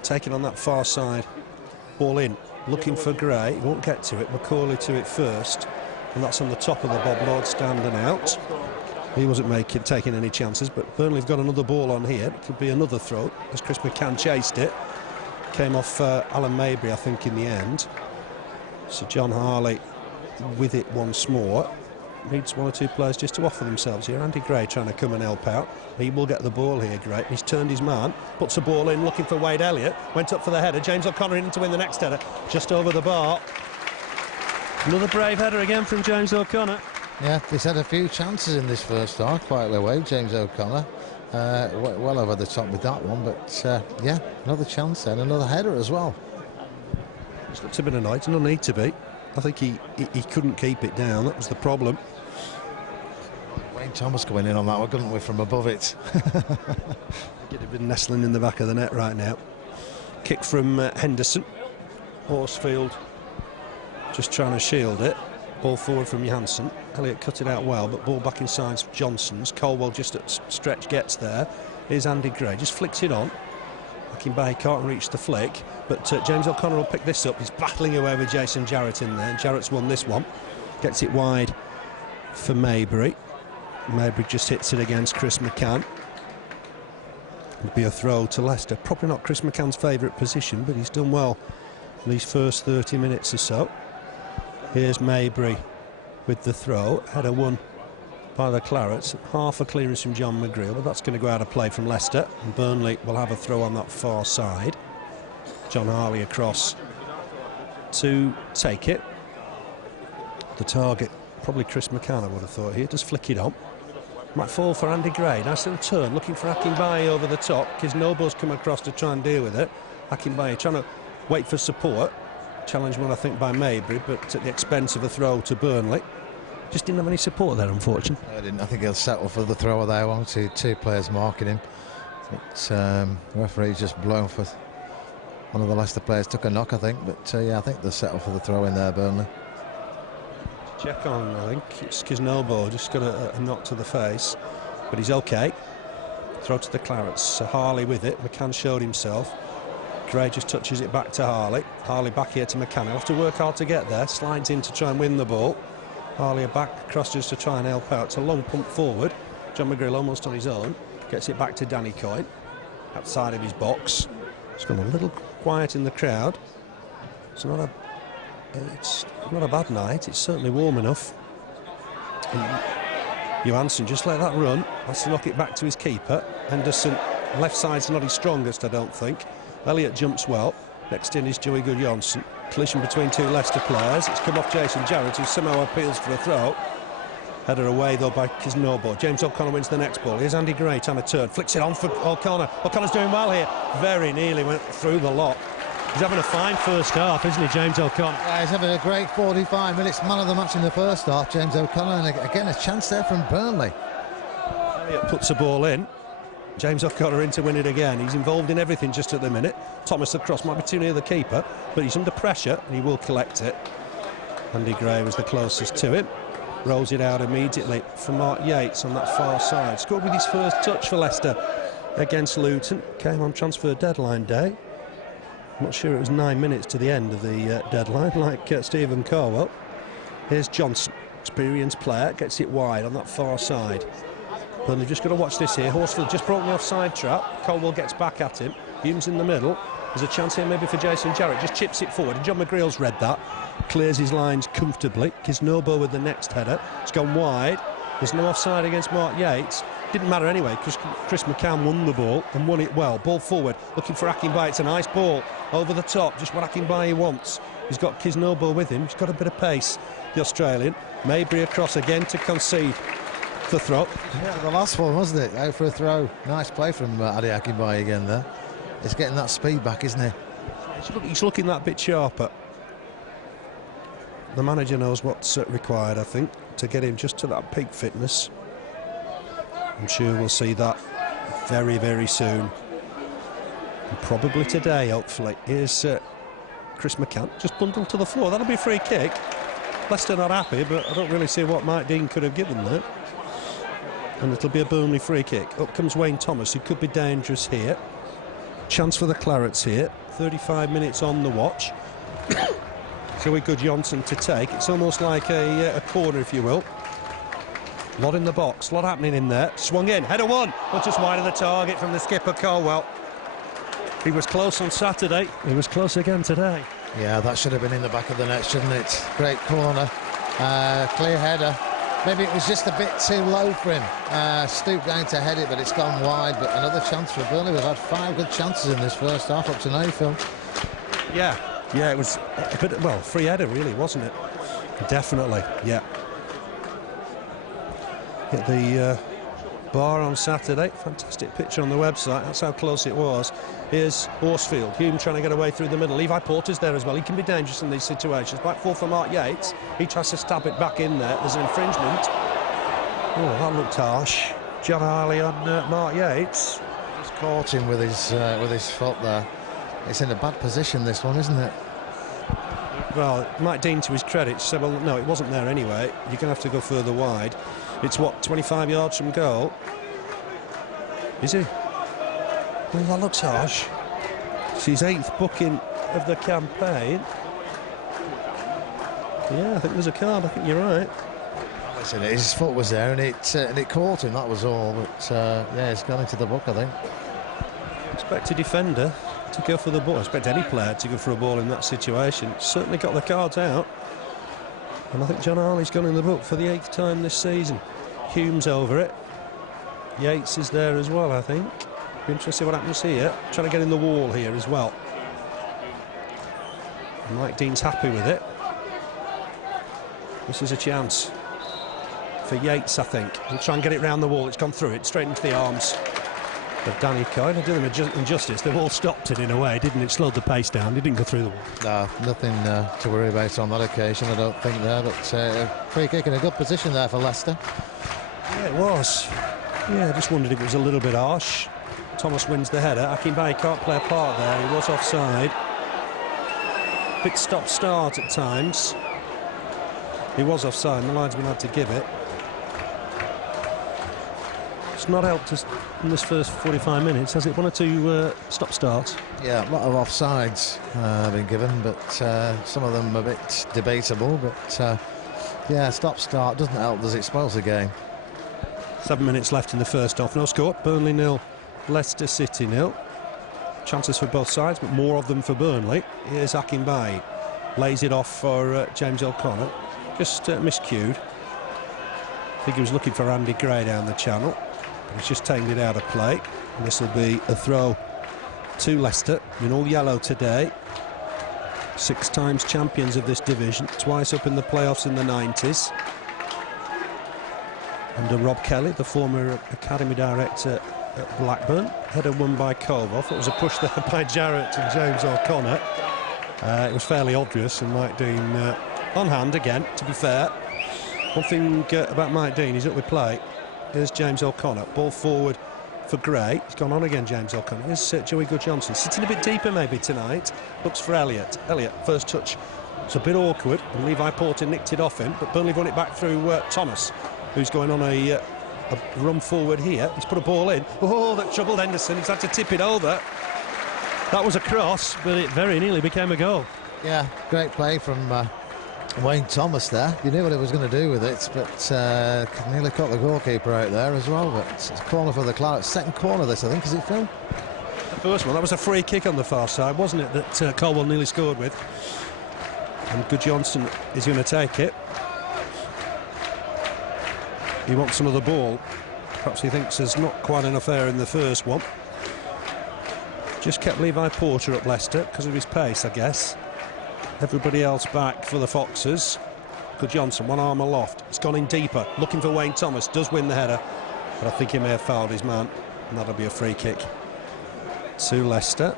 taking on that far side, ball in, looking for Gray, he won't get to it, McCauley to it first, and that's on the top of the Bob Lord stand and out. He wasn't taking any chances, but Burnley have got another ball on here. It could be another throw, as Chris McCann chased it. Came off Alan Mabry, I think, in the end. So John Harley with it once more. Needs one or two players just to offer themselves here. Andy Gray trying to come and help out. He will get the ball here, Gray. He's turned his man, puts the ball in, looking for Wade Elliott. Went up for the header. James O'Connor in to win the next header, just over the bar. Another brave header again from James O'Connor. Yeah, he's had a few chances in this first half, quietly away, James O'Connor. Well over the top with that one, but yeah, another chance and another header as well. Just looks a bit annoyed, no need to be. I think he couldn't keep it down, that was the problem. Wayne Thomas going in on that one, couldn't we, from above it? He'd have been nestling in the back of the net right now. Kick from Henderson. Horsfield just trying to shield it. Ball forward from Johansson. Elliott cut it out well, but ball back inside Johnson's. Colwell just at stretch gets there. Here's Andy Gray, just flicks it on. Akinbaye can't reach the flick, but James O'Connor will pick this up. He's battling away with Jason Jarrett in there. Jarrett's won this one. Gets it wide for Mabry. Mabry just hits it against Chris McCann. It'll be a throw to Leicester. Probably not Chris McCann's favourite position, but he's done well in these first 30 minutes or so. Here's Mabry with the throw. Header won by the Clarets. Half a clearance from John McGreal, but that's going to go out of play from Leicester. And Burnley will have a throw on that far side. John Harley across to take it. The target, probably Chris McCann, I would have thought here. Just flick it on. Might fall for Andy Gray. Nice little turn, looking for Akinbaye over the top. Kiznobo's come across to try and deal with it. Akinbaye trying to wait for support. Challenge one, I think, by Mabry, but at the expense of a throw to Burnley. Just didn't have any support there, unfortunately. I think he'll settle for the throw there. Two players marking him. The referee's just blown for one of the Leicester players, took a knock, I think, but yeah, I think they're settled for the throw in there, Burnley. Check on, I think it's Kisnobo, just got a knock to the face, but he's okay. Throw to the Clarets, so Harley with it. McCann showed himself. Gray just touches it back to Harley. Harley back here to McCann. He'll have to work hard to get there. Slides in to try and win the ball. Harley back across just to try and help out. It's a long pump forward. John McGreal almost on his own. Gets it back to Danny Coyne outside of his box. It's gone a little quiet in the crowd. It's not a bad night. It's certainly warm enough. Johansson just let that run. Has to knock it back to his keeper. Henderson, left side's not his strongest, I don't think. Elliott jumps well. Next in is Joey Good-Johnson. Collision between two Leicester players. It's come off Jason Jarrett, who somehow appeals for a throw. Header away though by Kisnobo. James O'Connor wins the next ball. Here's Andy Gray trying to turn. Flicks it on for O'Connor. O'Connor's doing well here. Very nearly went through the lot. He's having a fine first half, isn't he, James O'Connor? Yeah, he's having a great 45 minutes. Man of the match in the first half, James O'Connor. And again, a chance there from Burnley. Elliott puts the ball in. James O'Connor in to win it again. He's involved in everything just at the minute. Thomas the cross might be too near the keeper, but he's under pressure and he will collect it. Andy Gray was the closest to him. Rolls it out immediately for Mark Yates on that far side. Scored with his first touch for Leicester against Luton. Came on transfer deadline day. I'm not sure it was 9 minutes to the end of the deadline, like Stephen Carwell. Here's Johnson, experienced player, gets it wide on that far side. But they've just got to watch this here. Horsfield just broke the offside trap. Colwell gets back at him. Hume's in the middle. There's a chance here maybe for Jason Jarrett. Just chips it forward. And John McGreal's read that. Clears his lines comfortably. Kisnobo with the next header. It's gone wide. There's no offside against Mark Yates. Didn't matter anyway, because Chris McCann won the ball and won it well. Ball forward, looking for Akinbaye. It's a nice ball over the top. Just what Akinbaye wants. He's got Kisnobo with him. He's got a bit of pace, the Australian. Maybury across again to concede the throw. Yeah, the last one, wasn't it? Out for a throw. Nice play from Adi Akinbaye again there. He's getting that speed back, isn't he? He's looking that bit sharper. The manager knows what's required, I think, to get him just to that peak fitness. I'm sure we'll see that very, very soon. And probably today, hopefully. Here's Chris McCann, just bundled to the floor. That'll be a free kick. Leicester not happy, but I don't really see what Mike Dean could have given there. And it'll be a Burnley free kick. Up comes Wayne Thomas, who could be dangerous here. Chance for the Clarets here. 35 minutes on the watch. Joey Good-Johnson to take. It's almost like a corner, if you will. Lot in the box, lot happening in there. Swung in, header one, but just wide of the target from the skipper Colwell. He was close on Saturday. He was close again today. Yeah, that should have been in the back of the net, shouldn't it? Great corner, clear header. Maybe it was just a bit too low for him. Stooped down to head it, but it's gone wide. But another chance for Burnley. We've had 5 good chances in this first half up to now, Phil. Yeah, it was a bit, well, free header really, wasn't it? Definitely, yeah. Hit the bar on Saturday. Fantastic picture on the website. That's how close it was. Here's Horsfield. Hume trying to get away through the middle. Levi Porter's there as well. He can be dangerous in these situations. Back four for Mark Yates. He tries to stab it back in there. There's an infringement. Oh, that looked harsh. John Harley on Mark Yates. Just caught him with his foot there. It's in a bad position, this one, isn't it? Well, Mike Dean, to his credit, said, well, no, it wasn't there anyway. You're going to have to go further wide. It's, what, 25 yards from goal? Is he? Well, that looks harsh. It's his 8th booking of the campaign. Yeah, I think there's a card. I think you're right. Listen, his foot was there and it caught him, that was all. But, yeah, it's gone into the book, I think. Expect a defender to go for the ball. I expect any player to go for a ball in that situation. Certainly got the cards out. And I think John Harley's gone in the book for the 8th time this season. Hume's over it. Yates is there as well, I think. Be interesting to see what happens here. Trying to get in the wall here as well. And Mike Dean's happy with it. This is a chance for Yates, I think. He'll try and get it round the wall. It's gone through it, straight into the arms of Danny Coyne. I do them injustice. They've all stopped it in a way, didn't it? Slowed the pace down. He didn't go through the wall. No, nothing to worry about on that occasion, I don't think there. But free kick in a good position there for Leicester. Yeah, it was. Yeah, I just wondered if it was a little bit harsh. Thomas wins the header. Akinbaye can't play a part there. He was offside. Bit stop-start at times. He was offside, and the linesman had to give it. It's not helped us in this first 45 minutes, has it? One or two stop-starts? Yeah, a lot of offsides have been given, but some of them a bit debatable. But yeah, stop-start doesn't help, does it? Spoils the game. 7 minutes left in the first half. No score. Burnley 0, Leicester City 0. Chances for both sides, but more of them for Burnley. Here's Akinbaye. Lays it off for James O'Connor. Just miscued. I think he was looking for Andy Gray down the channel. He's just taken it out of play. And this will be a throw to Leicester in all yellow today. 6 times champions of this division, twice up in the playoffs in the 90s. Under Rob Kelly, the former academy director at Blackburn. Header won by Kovac. It was a push there by Jarrett and James O'Connor. It was fairly obvious, and Mike Dean on hand again, to be fair. One thing about Mike Dean, he's up with play. Here's James O'Connor, ball forward for Gray. He's gone on again, James O'Connor. Here's Joey Goodjohnson, sitting a bit deeper maybe tonight. Looks for Elliott. Elliott, first touch. It's a bit awkward, and Levi Porter nicked it off him, but Burnley won it back through Thomas, who's going on a run forward here. He's put a ball in. Oh, that troubled Henderson. He's had to tip it over. That was a cross, but it very nearly became a goal. Yeah, great play from Wayne Thomas there. You knew what he was going to do with it, but nearly caught the goalkeeper out there as well. But it's a corner for the Clarets. Second corner this, I think, is it, Phil? The first one, that was a free kick on the far side, wasn't it, that Colwell nearly scored with. And Goodjohnson is going to take it. He wants some of the ball. Perhaps he thinks there's not quite enough air in the first one. Just kept Levi Porter up Leicester because of his pace, I guess. Everybody else back for the Foxes. Goodjohnson, one arm aloft. It's gone in deeper, looking for Wayne Thomas. Does win the header, but I think he may have fouled his man, and that'll be a free kick to Leicester.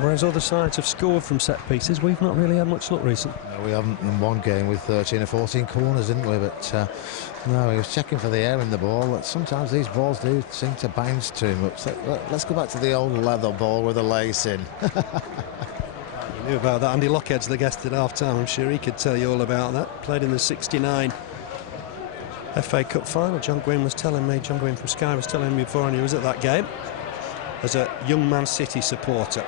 Whereas other sides have scored from set pieces, we've not really had much luck recently. No, we haven't in one game with 13 or 14 corners, didn't we? But no, he was checking for the air in the ball. But sometimes these balls do seem to bounce too much. Let's go back to the old leather ball with a lace in. You knew about that. Andy Lockhead's the guest at half-time. I'm sure he could tell you all about that. Played in the 69 FA Cup final. John Gwynn from Sky was telling me before, and he was at that game as a young Man City supporter.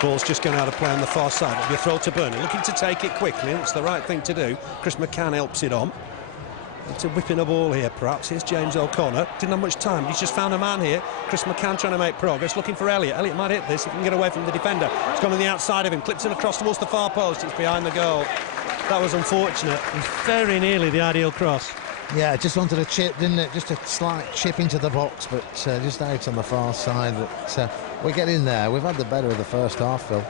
Ball's just going out of play on the far side. It'll be a throw to Burnley, looking to take it quickly, and it's the right thing to do. Chris McCann helps it on. It's a whipping a ball here, perhaps. Here's James O'Connor. Didn't have much time. He's just found a man here. Chris McCann trying to make progress, looking for Elliott. Elliott might hit this. He can get away from the defender. It's gone on the outside of him. Clips it across towards the far post. It's behind the goal. That was unfortunate. It was very nearly the ideal cross. Yeah, just wanted a chip, didn't it? Just a slight chip into the box, but just out on the far side. But we get in there. We've had the better of the first half, Phil.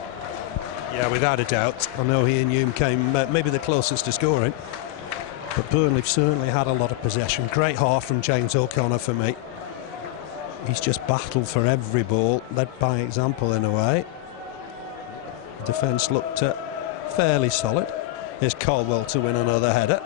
Yeah, without a doubt. I know he and Hume came maybe the closest to scoring, but Burnley certainly had a lot of possession. Great half from James O'Connor for me. He's just battled for every ball, led by example in a way. The defence looked fairly solid. Here's Caldwell to win another header.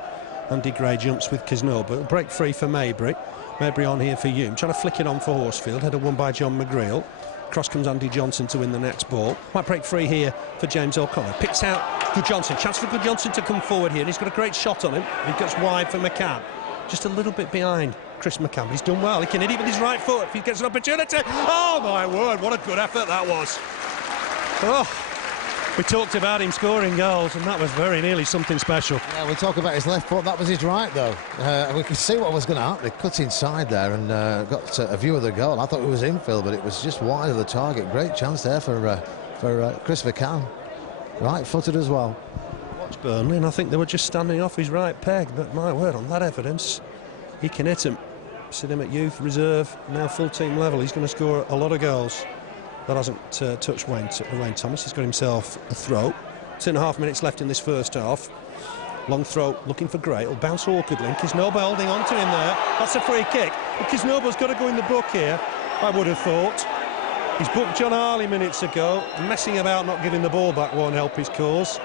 Andy Gray jumps with Kisnobo. Break free for Mabry. Mabry on here for Hume. Trying to flick it on for Horsfield. Header won by John McGreal. Cross comes Andy Johnson to win the next ball. Might break free here for James O'Connor. Picks out Goodjohnson. Chance for Goodjohnson to come forward here. And he's got a great shot on him. He gets wide for McCann. Just a little bit behind Chris McCann. But he's done well. He can hit it with his right foot if he gets an opportunity. Oh, my word. What a good effort that was. Oh. We talked about him scoring goals, and that was very nearly something special. Yeah, we talk about his left foot. That was his right, though. We could see what was going to happen. He cut inside there and got a view of the goal. I thought it was infield, but it was just wide of the target. Great chance there for Chris McCann. Right-footed as well. Watch Burnley, and I think they were just standing off his right peg. But my word, on that evidence, he can hit him. Sit him at youth, reserve, now full team level. He's going to score a lot of goals. That hasn't touched Wayne Thomas. He's got himself a throw. 2.5 minutes left in this first half. Long throw, looking for Gray. It'll bounce awkwardly. Kisnobo holding on to him there. That's a free kick. But Kisnobo's got to go in the book here, I would have thought. He's booked John Harley minutes ago. Messing about not giving the ball back won't help his cause.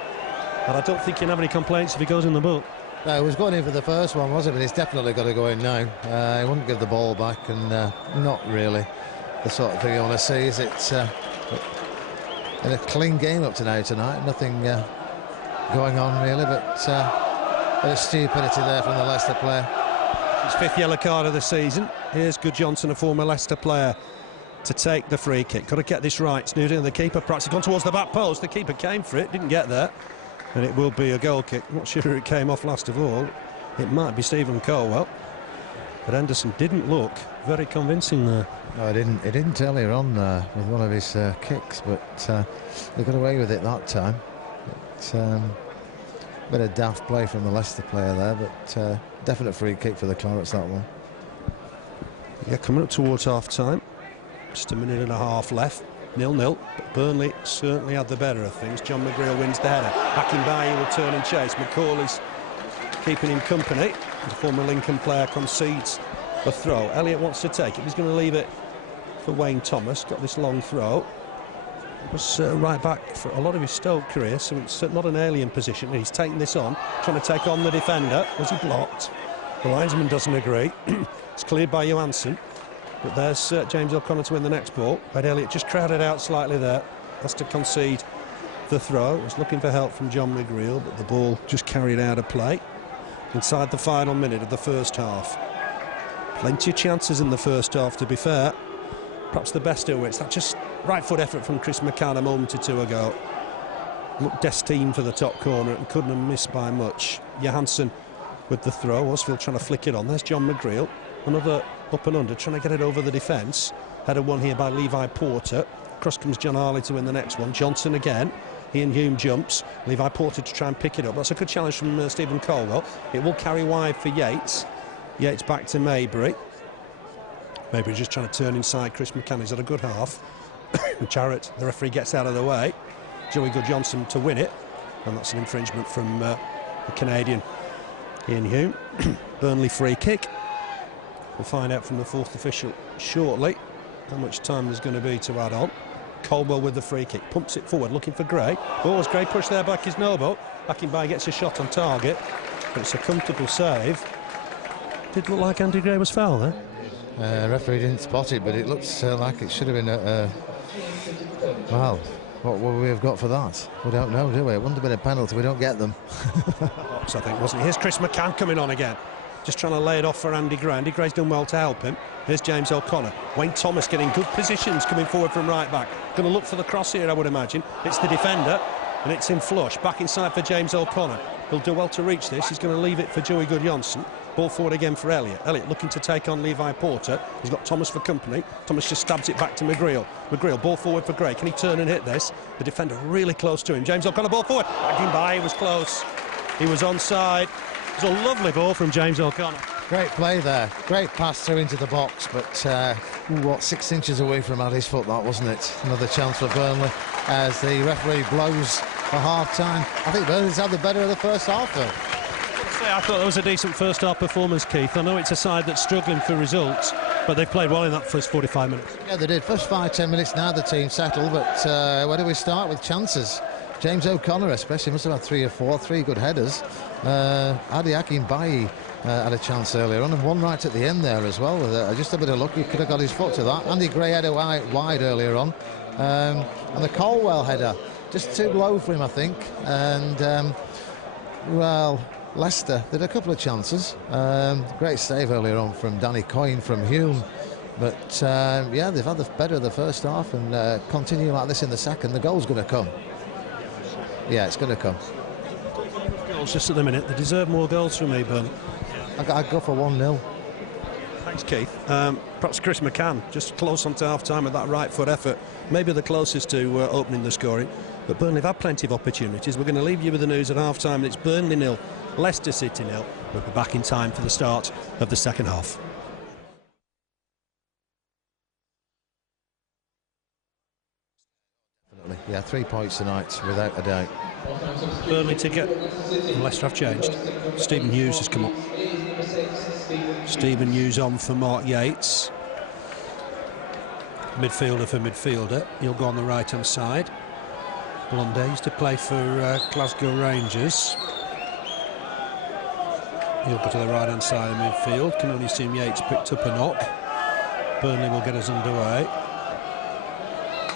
But I don't think he'll have any complaints if he goes in the book. No, he was going in for the first one, wasn't he? But he's definitely got to go in now. He wouldn't give the ball back, and not really the sort of thing you want to see, is it? In a clean game up to now tonight, nothing going on really, but a bit of stupidity there from the Leicester player. His 5th yellow card of the season. Here's Gudjohnsen, a former Leicester player, to take the free kick. Got to get this right. Snooding, the keeper, perhaps he's gone towards the back post. The keeper came for it, didn't get there, and it will be a goal kick. Not sure who it came off last of all. It might be Stephen Colwell, but Henderson didn't look very convincing there. No, he didn't earlier on with one of his kicks, but they got away with it that time. It's a bit of daft play from the Leicester player there, but definite free kick for the Clarets, that one. Yeah, coming up towards half-time. Just a minute and a half left. 0-0, but Burnley certainly had the better of things. John McGreal wins the header. Akinbaye will turn and chase. McCauley's keeping him company. The former Lincoln player concedes the throw. Elliott wants to take it. He's going to leave it for Wayne Thomas. Got this long throw. Was right back for a lot of his Stoke career, so it's not an alien position. He's taking this on, trying to take on the defender. Was he blocked? The linesman doesn't agree. It's cleared by Johansson. But there's James O'Connor to win the next ball. But Elliott just crowded out slightly there. Has to concede the throw. Was looking for help from John McGreal, but the ball just carried out of play. Inside the final minute of the first half. Plenty of chances in the first half, to be fair. Perhaps the best of which, that just right foot effort from Chris McCann a moment or two ago. Looked destined for the top corner and couldn't have missed by much. Johansson with the throw. Osfield trying to flick it on. There's John McGreal. Another up and under, trying to get it over the defence. Header won here by Levi Porter. Across comes John Harley to win the next one. Johnson again. Ian Hume jumps. Levi Porter to try and pick it up. That's a good challenge from Stephen Colwell. It will carry wide for Yates. Yates back to Maybury. Maybury just trying to turn inside Chris McCann. He's had a good half. Jarrett, the referee, gets out of the way. Joey Gudjohnsen to win it. And that's an infringement from the Canadian Ian Hume. Burnley free kick. We'll find out from the fourth official shortly how much time there's going to be to add on. Colwell with the free kick, pumps it forward, looking for Gray. Oh, as Gray pushed there back his Nobo. Akinbaye gets a shot on target, but it's a comfortable save. Did look like Andy Gray was foul there. Referee didn't spot it, but it looks like it should have been well, what would we have got for that? We don't know, do we? It wouldn't have been a penalty. We don't get them. I think, wasn't it? Here's Chris McCann coming on again. Just trying to lay it off for Andy Gray. Andy Gray's done well to help him. Here's James O'Connor. Wayne Thomas getting good positions coming forward from right back. Going to look for the cross here, I would imagine. It's the defender, and it's in flush. Back inside for James O'Connor. He'll do well to reach this. He's going to leave it for Joey Gudjohnsen. Ball forward again for Elliott. Elliott looking to take on Levi Porter. He's got Thomas for company. Thomas just stabs it back to McGreal. McGreal, ball forward for Gray. Can he turn and hit this? The defender really close to him. James O'Connor, ball forward. Akinbaye was close. He was onside. It was a lovely ball from James O'Connor. Great play there. Great pass through into the box, but what, 6 inches away from Addy's foot, that, wasn't it? Another chance for Burnley as the referee blows for half-time. I think Burnley's had the better of the first half, though. I thought that was a decent first half performance, Keith. I know it's a side that's struggling for results, but they've played well in that first 45 minutes. Yeah, they did. First 5-10 minutes, neither team settled, but where do we start with chances? James O'Connor especially must have had 3 or 4, 3 good headers. Adi Akinbaye had a chance earlier on, and one right at the end there as well. With just a bit of luck, he could have got his foot to that. Andy Gray had a wide earlier on, and the Colwell header just too low for him, I think. And well, Leicester did a couple of chances. Great save earlier on from Danny Coyne from Hume. But yeah, they've had the better of the first half, and continue like this in the second. The goal's going to come. Yeah, it's going to come. Goals just at the minute. They deserve more goals from me, Burnley. I'd go for 1-0. Thanks, Keith. Perhaps Chris McCann just close on to half-time with that right foot effort. Maybe the closest to opening the scoring. But Burnley have had plenty of opportunities. We're going to leave you with the news at half-time. It's Burnley 0, Leicester City 0. We'll be back in time for the start of the second half. Yeah, 3 points tonight, without a doubt. Burnley ticket, and Leicester have changed. Stephen Hughes has come up. Stephen Hughes on for Mark Yates. Midfielder for midfielder. He'll go on the right-hand side. Blondet used to play for Glasgow Rangers. He'll go to the right-hand side of midfield. Can only assume Yates picked up a knock. Burnley will get us underway.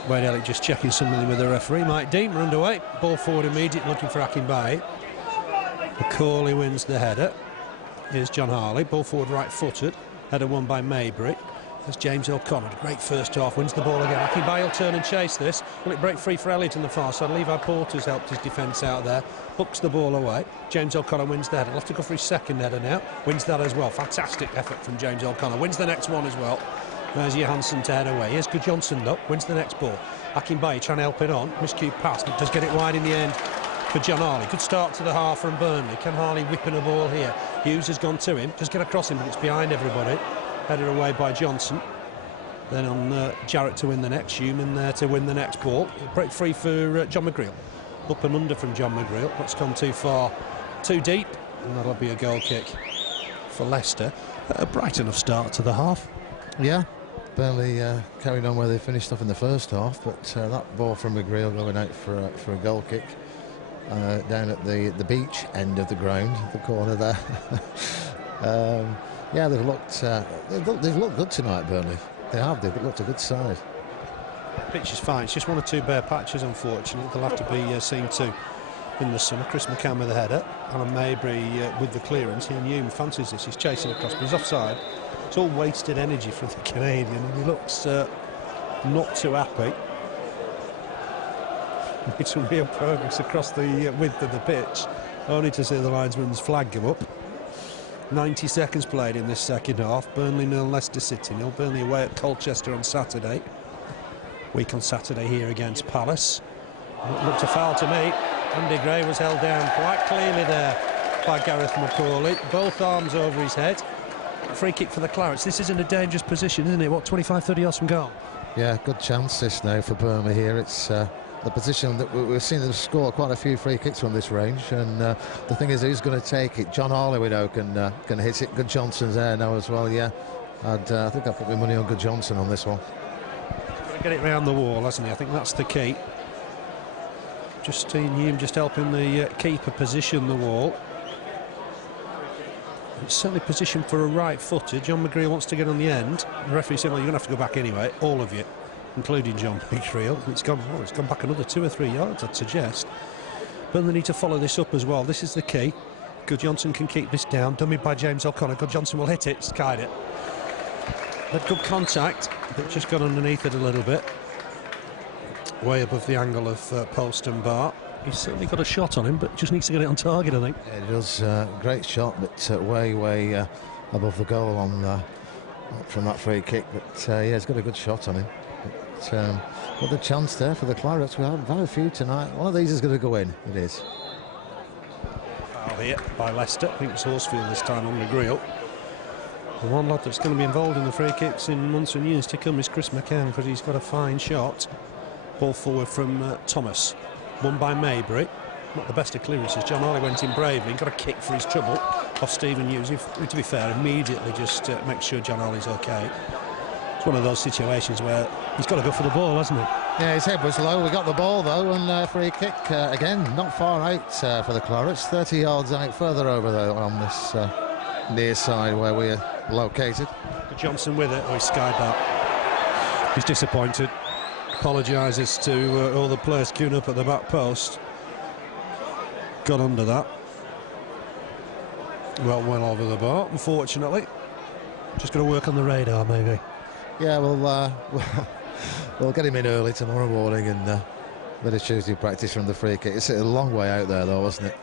Wade Elliott just checking something with the referee. Mike Dean, we're underway. Ball forward immediately, looking for Akinbaye. McCauley wins the header. Here's John Harley, ball forward right-footed. Header won by Maybury. There's James O'Connor, great first half, wins the ball again. Akinbaye will turn and chase this. Will it break free for Elliott on the far side? Levi Porter's helped his defence out there. Hooks the ball away. James O'Connor wins the header. He'll have to go for his second header now. Wins that as well. Fantastic effort from James O'Connor. Wins the next one as well. There's Johansson to head away. Here's Johnson though. Wins the next ball. Akinbaye trying to help it on. Miscued pass, but does get it wide in the end for John Harley. Good start to the half from Burnley. Can Harley whipping a ball here? Hughes has gone to him. Just get across him, but it's behind everybody. Headed away by Johnson. Then on Jarrett to win the next. Human there to win the next ball. Break free for John McGreal. Up and under from John McGreal. That's gone too far, too deep, and that'll be a goal kick for Leicester. A bright enough start to the half. Yeah, Burnley carried on where they finished off in the first half, but that ball from McGreal going out for a goal kick down at the beach end of the ground, the corner there. Yeah, they've looked good tonight, Burnley. They have. They've looked a good side. Pitch is fine. It's just one or two bare patches, unfortunately. They'll have to be seen to in the summer. Chris McCann with the header. Alan Maybury with the clearance. He knew fancies this. He's chasing across, but he's offside. It's all wasted energy for the Canadian, and he looks not too happy. Made some real progress across the width of the pitch, only to see the linesman's flag go up. 90 seconds played in this second half. Burnley 0, Leicester City 0. Burnley away at Colchester on Saturday. Week on Saturday here against Palace. It looked a foul to me. Andy Gray was held down quite clearly there by Gareth McCauley. Both arms over his head. Free kick for the Clarets. This isn't a dangerous position, isn't it? What, 25-30 yards from goal? Yeah, good chance this now for Burnley here. It's the position that we've seen them score quite a few free kicks from this range, and the thing is, who's going to take it? John Harley, we know, can hit it. Good Johnson's there now as well. Yeah, I think I'll put my money on Good Johnson on this one. Got to get it round the wall, hasn't he? I think that's the key. Justine Hume just helping the keeper position the wall. It's certainly positioned for a right footer. John McGreal wants to get on the end. The referee said, well, you're going to have to go back anyway, all of you, including John McGreal. It's gone back another 2 or 3 yards, I'd suggest. But they need to follow this up as well. This is the key. Good Johnson can keep this down. Dummy by James O'Connor. Good Johnson will hit it. Skied it. Had good contact, but just got underneath it a little bit. Way above the angle of post and bar. He's certainly got a shot on him, but just needs to get it on target, I think. Yeah, he does. Great shot, but way above the goal on from that free kick. But yeah, he's got a good shot on him. But the chance there for the Clarets. We have very few tonight. One of these is going to go in. It is. Foul here by Leicester. I think it's Horsfield this time on McGreal. The one lad that's going to be involved in the free kicks in months and years to come is Chris McCann, because he's got a fine shot. Ball forward from Thomas. Won by Maybury. Not the best of clearances. John Harley went in bravely and got a kick for his trouble off Stephen Hughes. To be fair, immediately just makes sure John Harley's okay. It's one of those situations where he's got to go for the ball, hasn't he? Yeah, his head was low. We got the ball though, and free kick again, not far out for the Clarets. 30 yards out further over though on this near side where we're located. Johnson with it. Oh, he skied that. He's disappointed. Apologises to all the players queuing up at the back post. Got under that. Well over the bar, unfortunately. Just got to work on the radar, maybe. Yeah, we'll get him in early tomorrow morning and bit of Tuesday practice from the free kick. It's a long way out there, though, wasn't it?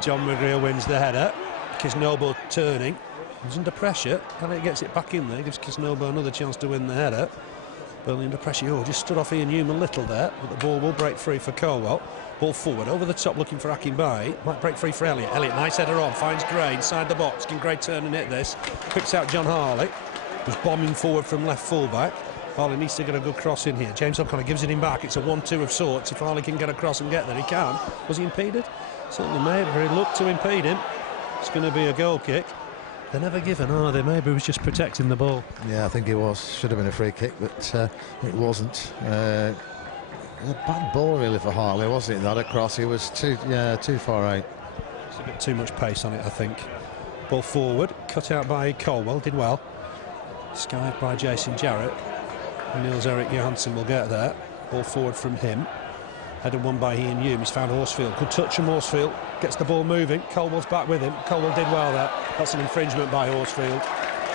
John McGreal wins the header. Kisnobo turning. He's under pressure. Elliott gets it back in there. Gives Kisnobo another chance to win the header. Burnley under pressure. Oh, just stood off Ian Hume a little there, but the ball will break free for Colwell. Ball forward, over the top looking for Akinbaye. Might break free for Elliott. Elliott, nice header on, finds Gray inside the box. Can Gray turn and hit this? Picks out John Harley, who's bombing forward from left full-back. Harley needs to get a good cross in here. James O'Connor gives it him back. It's a 1-2 of sorts. If Harley can get across and get there, he can. Was he impeded? Certainly Maybury looked to impede him. It's going to be a goal kick. They're never given, are they? Maybury was just protecting the ball. Yeah, I think it was. Should have been a free kick, but it wasn't. A bad ball really for Harley, wasn't it? That across, he was too far out. It's a bit too much pace on it, I think. Ball forward, cut out by Colwell, did well. Skived by Jason Jarrett. Niels-Erik Johansson will get there. Ball forward from him. Headed won by Ian Hume. He's found Horsfield. Good touch from Horsfield. Gets the ball moving. Colwell's back with him. Colwell did well there. That's an infringement by Horsfield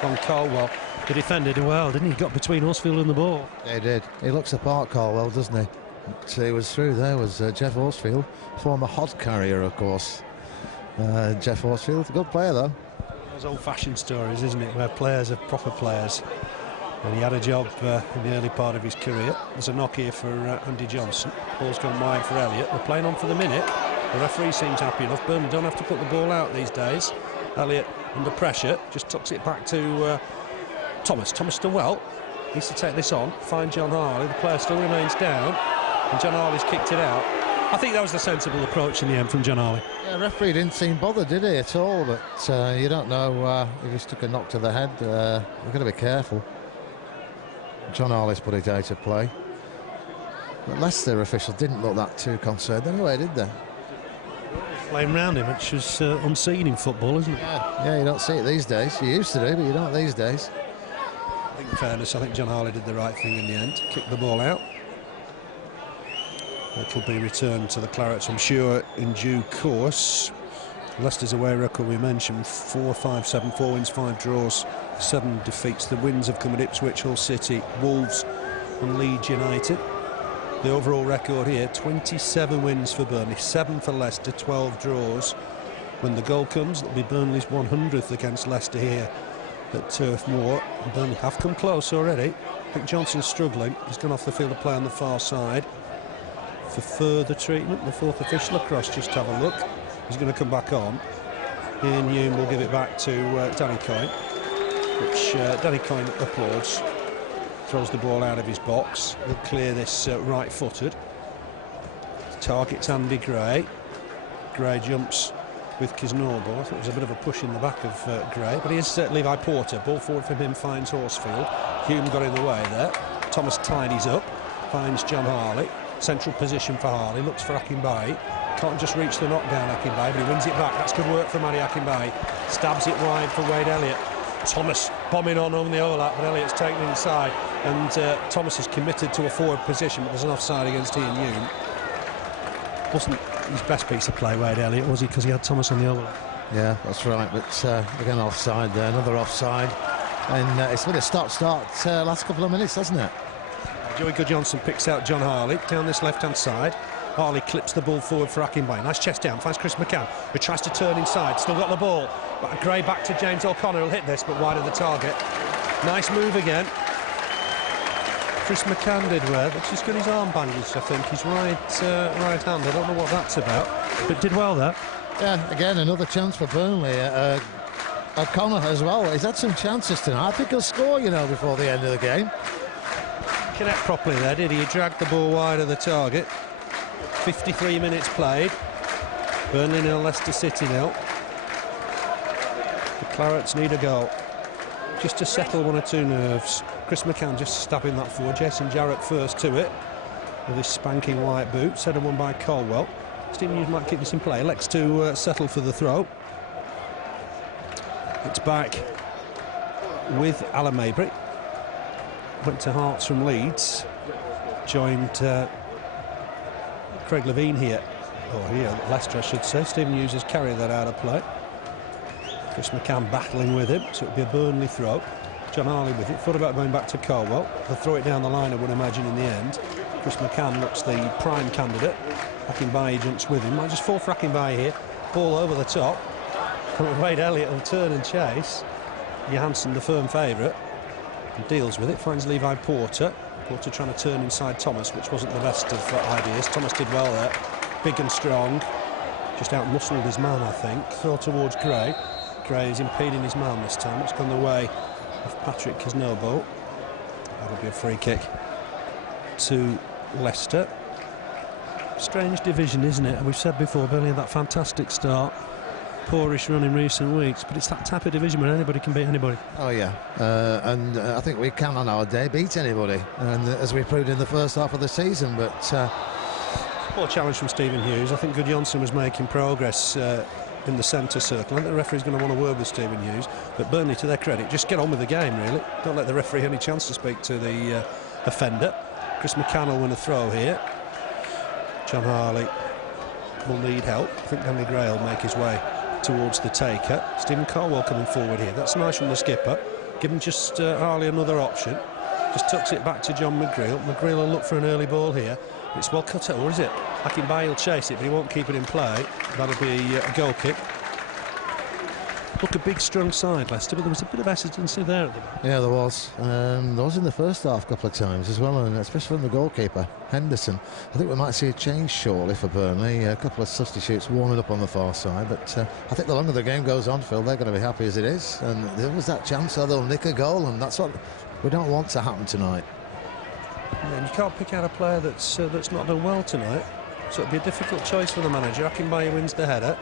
on Colwell. The defender did well, didn't he? Got between Horsfield and the ball. Yeah, he did. He looks apart, Colwell, doesn't he? But he was through there, was Jeff Horsfield, former hod carrier, of course. Jeff Horsfield, a good player, though. Those old-fashioned stories, isn't it, where players are proper players. And he had a job in the early part of his career. There's a knock here for Andy Johnson. Ball's gone wide for Elliott. They're playing on for the minute. The referee seems happy enough. Burnley don't have to put the ball out these days. Elliott under pressure, just tucks it back to Thomas. Thomas still well. Needs to take this on. Find John Harley. The player still remains down. And John Harley's kicked it out. I think that was the sensible approach in the end from John Harley. Yeah, the referee didn't seem bothered, did he, at all? But you don't know if he's took a knock to the head. We've got to be careful. John Harley's put it out of play. But Leicester officials didn't look that too concerned anyway, did they? Playing round him, which is unseen in football, isn't it? Yeah, you don't see it these days. You used to do, but you don't these days. I think in fairness, I think John Harley did the right thing in the end. Kicked the ball out. It'll be returned to the Clarets, I'm sure, in due course. Leicester's away record, we mentioned, 4-5-7, 4 wins, 5 draws, 7 defeats. The wins have come at Ipswich, Hull City, Wolves and Leeds United. The overall record here, 27 wins for Burnley, 7 for Leicester, 12 draws. When the goal comes, it'll be Burnley's 100th against Leicester here at Turf Moor. Burnley have come close already. I think Johnson's struggling. He's gone off the field of play on the far side for further treatment. The fourth official across, just have a look. He's going to come back on. Ian Hume will give it back to Danny Coyne, which Danny Coyne applauds. Throws the ball out of his box. He'll clear this right-footed. Targets Andy Gray. Gray jumps with Kisnorbo. I thought it was a bit of a push in the back of Gray, but here's Levi Porter. Ball forward from him, finds Horsfield. Hume got in the way there. Thomas tidies up, finds John Harley. Central position for Harley, looks for Akinbaye. Can't just reach the knockdown, Akinbaye, but he wins it back. That's good work from Adi Akinbaye. Stabs it wide for Wade Elliott. Thomas bombing on the overlap, but Elliott's taken inside. And Thomas is committed to a forward position, but there's an offside against Ian Hume. Wasn't his best piece of play, Wade Elliott, was he? Because he had Thomas on the overlap. Yeah, that's right, but again offside there, another offside. And it's been a stop-start last couple of minutes, hasn't it? Joey Goodjohnson picks out John Harley down this left-hand side. Harley clips the ball forward for Akinbaye. Nice chest down, finds Chris McCann, who tries to turn inside. Still got the ball. Gray back to James O'Connor, who'll hit this, but wide of the target. Nice move again. Chris McCann did well, but he's got his arm bandaged, I think. He's right hand. I don't know what that's about, but did well there. Yeah, again, another chance for Burnley. O'Connor as well. He's had some chances tonight. I think he'll score, you know, before the end of the game. Connect properly there, did he? He dragged the ball wide of the target. 53 minutes played. Burnley 0, Leicester City 0. The Clarets need a goal just to settle one or two nerves. Chris McCann just stabbing that forward. Jason Jarrett first to it with his spanking white boots. Headed one by Colwell. Stephen Hughes might keep this in play. Elects to settle for the throw. It's back with Alan Mabry. Went to Hearts from Leeds. Joined Craig Levine here. Or here, Leicester, I should say. Stephen Hughes has carried that out of play. Chris McCann battling with him, so it'll be a Burnley throw. John Harley with it. Thought about going back to Colwell. They'll throw it down the line, I would imagine, in the end. Chris McCann looks the prime candidate. Akinbaye jumps with him. Might just fall for Akinbaye here. Ball over the top. Wade Elliott will turn and chase. Johansson, the firm favourite, deals with it. Finds Levi Porter. Porter trying to turn inside Thomas, which wasn't the best of ideas. Thomas did well there. Big and strong. Just out-muscled his man, I think. Throw towards Gray. Gray is impeding his man this time. It's gone the way of Patrick Kisnorbo. That'll be a free kick to Leicester. Strange division, isn't it? We've said before, Burnley had that fantastic start. Poorish run in recent weeks, but it's that type of division where anybody can beat anybody. Oh yeah, and I think we can on our day beat anybody, and as we proved in the first half of the season. But poor challenge from Stephen Hughes. I think Goodjohnson was making progress in the centre circle. I think the referee's going to want a word with Stephen Hughes, but Burnley, to their credit, just get on with the game, really. Don't let the referee any chance to speak to the offender. Chris McCann will win a throw here. John Harley will need help. I think John McGreal will make his way towards the taker. Stephen Carwell coming forward here. That's nice from the skipper. Giving just Harley another option. Just tucks it back to John McGreal. McGreal will look for an early ball here. It's well cut out, or is it? Akinbaye will chase it, but he won't keep it in play. That'll be a goal kick. Look, a big, strong side, Leicester, but there was a bit of hesitancy there at the back. Yeah, there was. There was in the first half a couple of times as well, and especially from the goalkeeper, Henderson. I think we might see a change shortly for Burnley. A couple of substitutes warming up on the far side, but I think the longer the game goes on, Phil, they're going to be happy as it is. And there was that chance, so they'll nick a goal, and that's what we don't want to happen tonight. And you can't pick out a player that's not done well tonight, so it'll be a difficult choice for the manager. Akinbaye wins the header.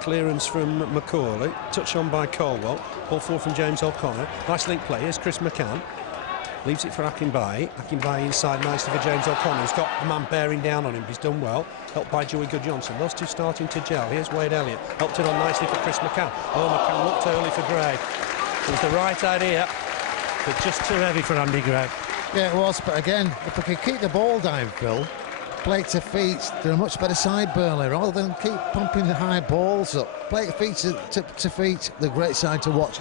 Clearance from McCauley, touch on by Colwell, ball forward from James O'Connor. Nice link play, here's Chris McCann. Leaves it for Akinbaye. Akinbaye inside nicely for James O'Connor. He's got a man bearing down on him, he's done well. Helped by Joey Goodjohnson. Those two starting to gel. Here's Wade Elliott. Helped it on nicely for Chris McCann. Oh, McCann looked early for Gray. It was the right idea, but just too heavy for Andy Gray. Yeah, it was, but again, if we could keep the ball down, Phil, play to feet, they're a much better side, Burnley, rather than keep pumping the high balls up. Play feet to feet, the great side to watch.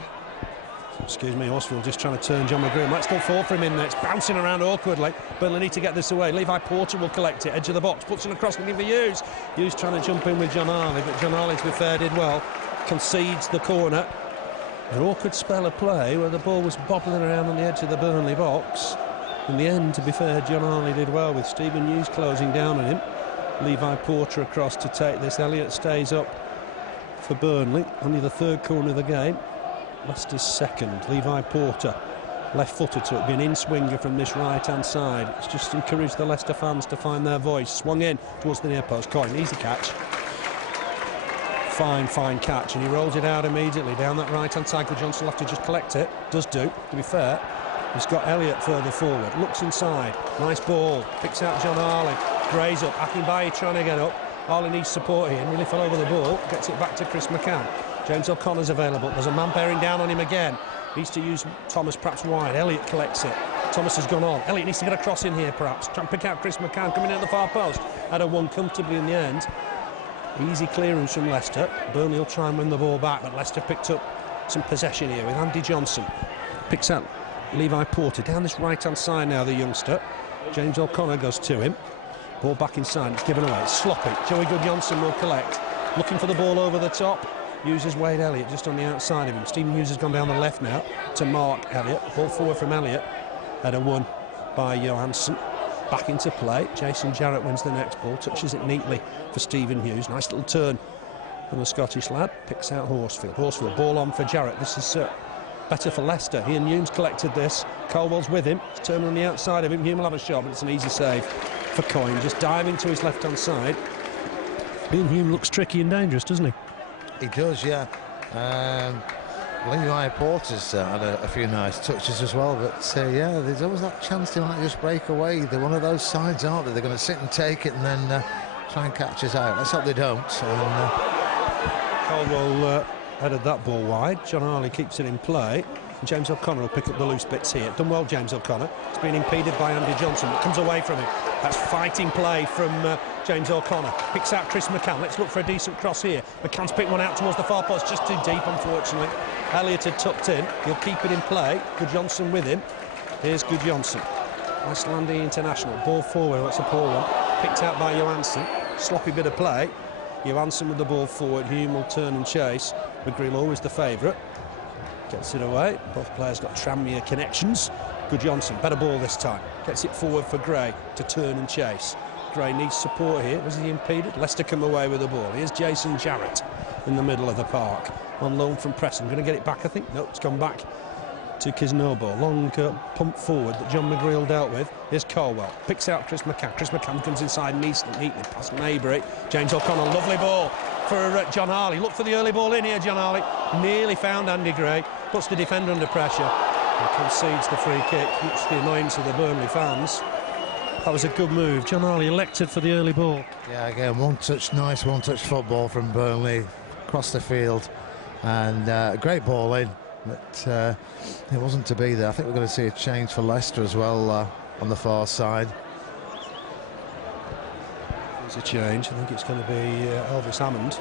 Excuse me, Horsfield just trying to turn John McGreal. Might still fall for him in there. It's bouncing around awkwardly. Burnley need to get this away. Levi Porter will collect it, edge of the box, puts it across, looking for Hughes. Hughes trying to jump in with John Harley, but John Harley, to be fair, did well. Concedes the corner. An awkward spell of play where the ball was bobbling around on the edge of the Burnley box. In the end, to be fair, John Harley did well with Stephen Hughes closing down on him. Levi Porter across to take this. Elliott stays up for Burnley. Only the third corner of the game. Leicester's second. Levi Porter, left-footed, so it'll be an in-swinger from this right-hand side. It's just encouraged the Leicester fans to find their voice. Swung in towards the near post. Coyne, easy catch. Fine catch, and he rolls it out immediately down that right-hand side. Johnson will have to just collect it. Does do, to be fair. He's got Elliott further forward, looks inside, nice ball, picks out John Harley, Gray's up, Akinbaye trying to get up, Harley needs support here, nearly fell over the ball, gets it back to Chris McCann. James O'Connor's available, there's a man bearing down on him again, needs to use Thomas perhaps wide, Elliott collects it, Thomas has gone on, Elliott needs to get a cross in here perhaps, try and pick out Chris McCann coming in at the far post, had a one comfortably in the end. Easy clearance from Leicester, Burnley will try and win the ball back, but Leicester picked up some possession here with Andy Johnson, picks out Levi Porter down this right-hand side now, the youngster. James O'Connor goes to him. Ball back inside, it's given away, it's sloppy. Joey Goodjohnson will collect. Looking for the ball over the top. Uses Wade Elliott just on the outside of him. Stephen Hughes has gone down the left now to mark Elliott. Ball forward from Elliott. Header won by Johansson. Back into play. Jason Jarrett wins the next ball. Touches it neatly for Stephen Hughes. Nice little turn from the Scottish lad. Picks out Horsfield. Horsfield, ball on for Jarrett. This is better for Leicester. Ian Hume's collected this. Colwell's with him. It's turning on the outside of him. Hume will have a shot, but it's an easy save for Coyne. Just diving to his left-hand side. Ian Hume looks tricky and dangerous, doesn't he? He does, yeah. Levi Porter's had a few nice touches as well, but yeah, there's always that chance they might just break away. They're one of those sides, aren't they? They're going to sit and take it and then try and catch us out. Let's hope they don't. Colwell headed that ball wide. John Harley keeps it in play. And James O'Connor will pick up the loose bits here. Done well, James O'Connor. It's been impeded by Andy Johnson, but comes away from him. That's fighting play from James O'Connor. Picks out Chris McCann. Let's look for a decent cross here. McCann's picked one out towards the far post, just too deep, unfortunately. Elliott had tucked in. He'll keep it in play. Goodjohnson with him. Here's Goodjohnson. Icelandic international. Ball forward. That's a poor one. Picked out by Johansson. Sloppy bit of play. Johansson with the ball forward. Hume will turn and chase. McGreal always the favourite. Gets it away. Both players got Tranmere connections. Goodjohnson, better ball this time. Gets it forward for Gray to turn and chase. Gray needs support here. Was he impeded? Leicester come away with the ball. Here's Jason Jarrett in the middle of the park. On loan from Preston. Going to get it back, I think. Nope, it's gone back to Kisnobo. Long pump forward that John McGreal dealt with. Here's Colwell. Picks out Chris McCann. Chris McCann comes inside neatly past Maybury. James O'Connor, lovely ball for John Harley. Look for the early ball in here, John Harley. Nearly found Andy Gray. Puts the defender under pressure and concedes the free kick, much to the annoyance of the Burnley fans. That was a good move. John Harley elected for the early ball. Yeah, again, one-touch, nice one-touch football from Burnley. across the field, and a great ball in, but it wasn't to be there. I think we're going to see a change for Leicester as well on the far side. There's a change. I think it's going to be Elvis Hammond.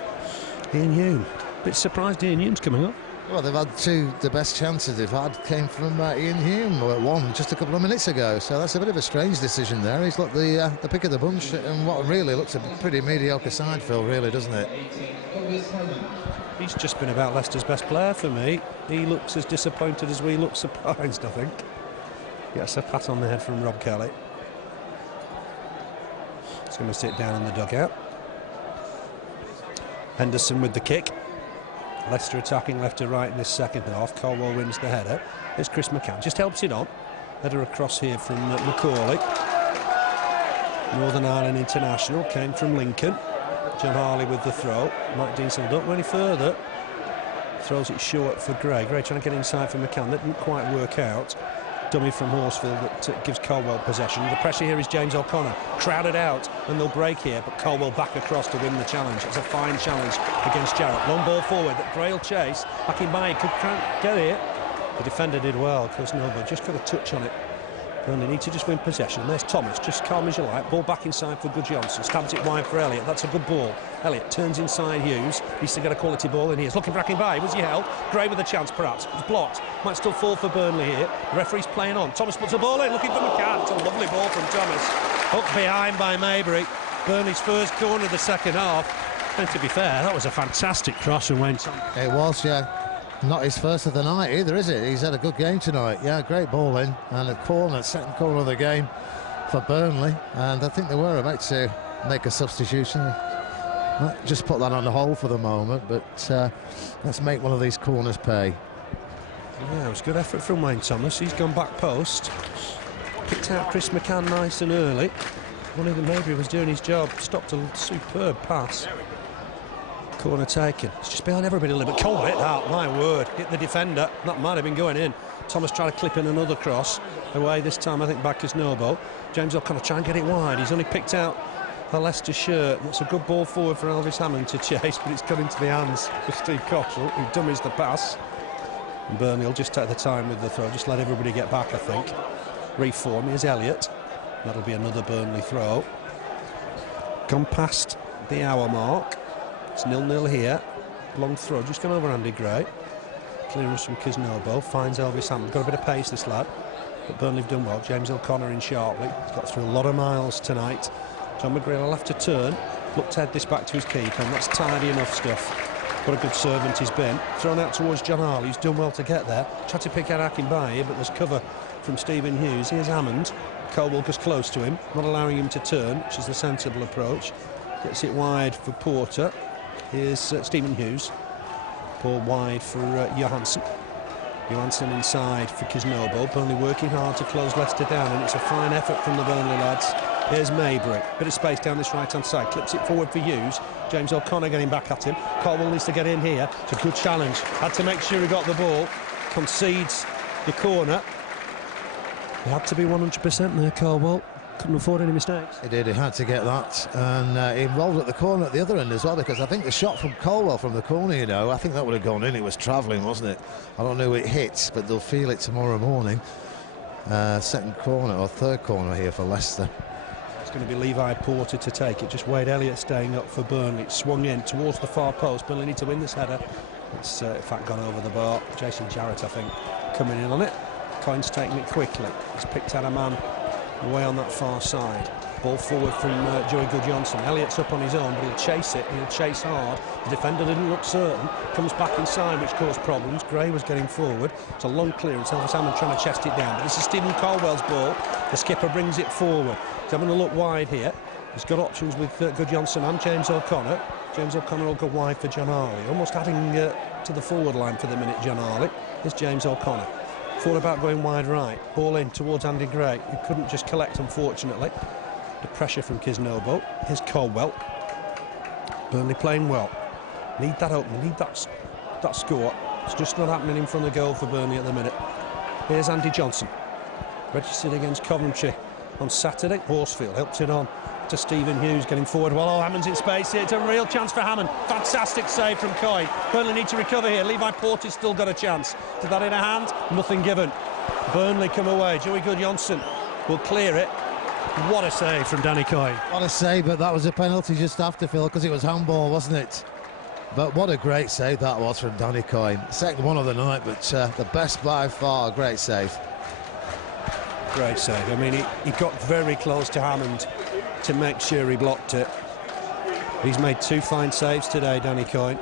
Ian Hume. Bit surprised Ian Hume's coming up. Well, they've had the best chances they've had came from Ian Hume, one just a couple of minutes ago, so that's a bit of a strange decision there. He's looked the pick of the bunch, and what really looks a pretty mediocre side, Phil, really, doesn't it? He's just been about Leicester's best player for me. He looks as disappointed as we look surprised, I think. Gets a pat on the head from Rob Kelly. He's going to sit down in the dugout. Henderson with the kick. Leicester attacking left to right in this second half. Colwell wins the header. There's Chris McCann, just helps it on. Header across here from Macaulay. Northern Ireland international, came from Lincoln. John Harley with the throw. Mike Deansel don't go any further. Throws it short for Gray. Gray trying to get inside for McCann. That didn't quite work out. Dummy from Horsfield that gives Colwell possession. The pressure here is James O'Connor. Crowded out, and they'll break here, but Colwell back across to win the challenge. It's a fine challenge against Jarrett. Long ball forward that Gray will chase. Akinbaye could get it. The defender did well, because Noble just got a touch on it. Burnley need to just win possession. There's Thomas, just calm as you like. Ball back inside for Gudjonsson. Stabs it wide for Elliott. That's a good ball. Elliott turns inside Hughes. Needs to get a quality ball in here. He's looking for Akinbaye. Was he held? Gray with a chance, perhaps. It's blocked. Might still fall for Burnley here. The referee's playing on. Thomas puts a ball in, looking for McCann. It's a lovely ball from Thomas. Hooked behind by Maybury. Burnley's first corner of the second half. And to be fair, that was a fantastic cross from Wayne Thomas. It was, yeah. Not his first of the night either, is it? He's had a good game tonight. Yeah, great ball in, and a corner, second corner of the game for Burnley. And I think they were about to make a substitution. Just put that on the hold for the moment, but let's make one of these corners pay. Yeah, it was good effort from Wayne Thomas. He's gone back post. Picked out Chris McCann nice and early. One of them maybe was doing his job. Stopped a superb pass. Corner taken. It's just behind everybody a little bit. Colwell hit that, my word. Hit the defender. That might have been going in. Thomas tried to clip in another cross. Away this time, I think, back is Noble. James O'Connor trying to get it wide. He's only picked out a Leicester shirt. That's a good ball forward for Elvis Hammond to chase, but it's got into the hands of Steve Cotterill, who dummies the pass. And Burnley will just take the time with the throw. Just let everybody get back, I think. Reform. Here's Elliott. That'll be another Burnley throw. Gone past the hour mark. It's 0-0 here. Long throw, just gone over Andy Gray. Clearance from Kisnobo, finds Elvis Hammond. Got a bit of pace, this lad. But Burnley have done well. James O'Connor in sharply. He's got through a lot of miles tonight. John McGreal will have to turn. Look to head this back to his keeper, and that's tidy enough stuff. What a good servant he's been. Thrown out towards John Harley, who's done well to get there. Tried to pick out Akinbaye, but there's cover from Stephen Hughes. Here's Hammond. Colwell goes close to him, not allowing him to turn, which is the sensible approach. Gets it wide for Porter. Here's Stephen Hughes. Ball wide for Johansson. Johansson inside for Kisnobo. Burnley working hard to close Leicester down, and it's a fine effort from the Burnley lads. Here's Maybury. Bit of space down this right-hand side. Clips it forward for Hughes. James O'Connor getting back at him. Colwell needs to get in here. It's a good challenge. Had to make sure he got the ball. Concedes the corner. He had to be 100% there, Colwell. Couldn't afford any mistakes. He did, he had to get that, and he rolled at the corner at the other end as well, because I think the shot from Colwell from the corner, you know, I think that would have gone in. It was travelling, wasn't it? I don't know who it hits, but they'll feel it tomorrow morning. Second corner or third corner here for Leicester. It's going to be Levi Porter to take it. Just Wade Elliott staying up for Burnley. It's swung in towards the far post. Burnley need to win this header. It's in fact gone over the bar. Jason Jarrett, I think, coming in on it. Coyne's taking it quickly. He's picked out a man away on that far side. Ball forward from Joey Gudjonsson. Elliott's up on his own, but he'll chase it. He'll chase hard. The defender didn't look certain. Comes back inside, which caused problems. Gray was getting forward. It's a long clearance. Elvis Hammond trying to chest it down. But this is Stephen Colwell's ball. The skipper brings it forward. He's having a look wide here. He's got options with Gudjonsson and James O'Connor. James O'Connor will go wide for John Harley. Almost adding to the forward line for the minute, John Harley. Here's James O'Connor. Thought about going wide right. Ball in towards Andy Gray, who couldn't just collect, unfortunately. The pressure from Kisnobo. Here's Colwell. Burnley playing well. Need that opening, need that score. It's just not happening in front of goal for Burnley at the minute. Here's Andy Johnson. Registered against Coventry on Saturday. Horsfield helps it on to Stephen Hughes getting forward. Well, Hammond's in space here. It's a real chance for Hammond. Fantastic save from Coyne. Burnley need to recover here. Levi Porter's still got a chance. Did that in a hand? Nothing given. Burnley come away. Joey Goodjohnson will clear it. What a save from Danny Coyne. What a save, but that was a penalty just after, Phil, because it was handball, wasn't it? But what a great save that was from Danny Coyne. Second one of the night, but the best by far. Great save. Great save. I mean, he got very close to Hammond to make sure he blocked it. He's made 2 fine saves today, Danny Coyne.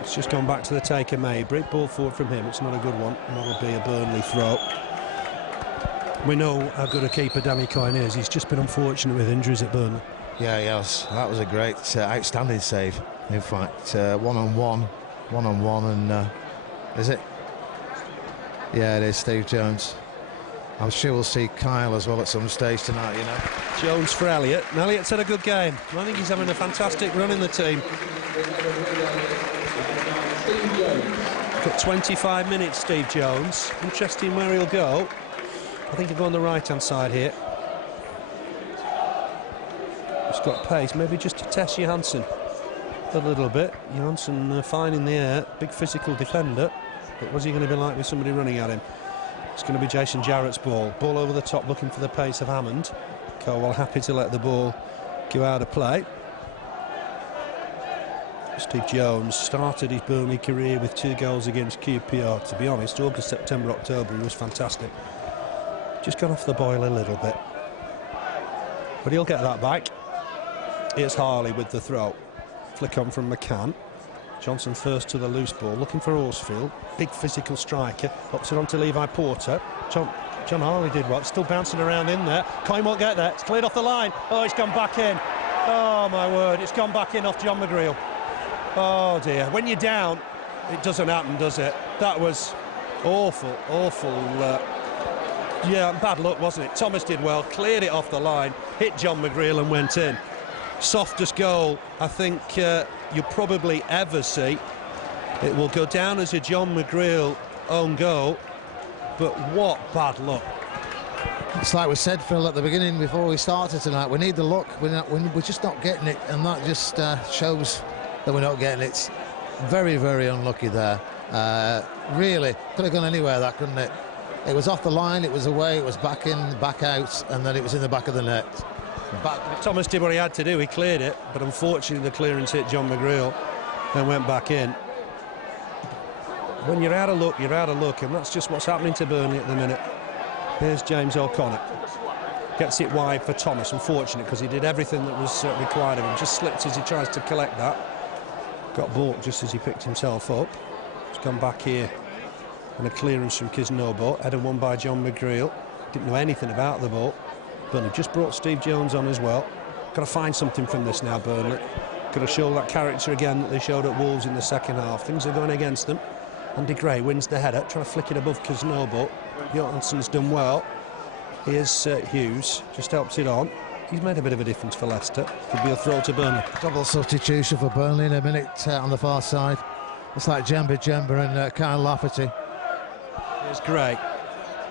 It's just gone back to the taker, Maybury. Ball forward from him. It's not a good one. That'll be a Burnley throw. We know how good a keeper Danny Coyne is. He's just been unfortunate with injuries at Burnley. Yeah, yes, that was a great, outstanding save. In fact, one-on-one, and is it? Yeah, it is Steve Jones. I'm sure we'll see Kyle as well at some stage tonight, you know. Jones for Elliott. And Elliott's had a good game. I think he's having a fantastic run in the team. Got 25 minutes, Steve Jones. Interesting where he'll go. I think he'll go on the right-hand side here. He's got pace, maybe just to test Johansson a little bit. Johansson fine in the air, big physical defender. But what's he going to be like with somebody running at him? It's going to be Jason Jarrett's ball. Ball over the top, looking for the pace of Hammond. Colwell happy to let the ball go out of play. Steve Jones started his Burnley career with 2 goals against QPR. To be honest, August, September, October, he was fantastic. Just got off the boil a little bit. But he'll get that back. Here's Harley with the throw. Flick on from McCann. Johnson first to the loose ball, looking for Horsfield. Big physical striker. Ups it on to Levi Porter. John Harley did what? Still bouncing around in there. Coyne won't get there. It's cleared off the line. Oh, it's gone back in. Oh, my word. It's gone back in off John McGreal. Oh, dear. When you're down, it doesn't happen, does it? That was awful. Yeah, bad luck, wasn't it? Thomas did well, cleared it off the line, hit John McGreal and went in. Softest goal I think you'll probably ever see. It will go down as a John McGreal own goal, but what bad luck. It's like we said, Phil, at the beginning before we started tonight, we need the luck. We're just not getting it, and that just shows that we're not getting it. Very, very unlucky there. Really, could have gone anywhere, that, couldn't it? It was off the line, it was away, it was back in, back out, and then it was in the back of the net. Thomas did what he had to do, he cleared it, but unfortunately the clearance hit John McGreal and went back in. When you're out of luck, you're out of luck, and that's just what's happening to Burnley at the minute. Here's James O'Connor. Gets it wide for Thomas, unfortunate, because he did everything that was required of him. Just slipped as he tries to collect that. Got balked just as he picked himself up. He's gone back here. And a clearance from Kisnobo, header won by John McGreal. Didn't know anything about the ball. Burnley just brought Steve Jones on as well. Got to find something from this now, Burnley. Got to show that character again that they showed at Wolves in the second half. Things are going against them. Andy Gray wins the header, trying to flick it above Kisnobo. Johansson's done well. Here's Hughes, just helps it on. He's made a bit of a difference for Leicester. Could be a throw to Burnley. Double substitution for Burnley in a minute on the far side. It's like Jemba and Kyle Lafferty. Here's Gray.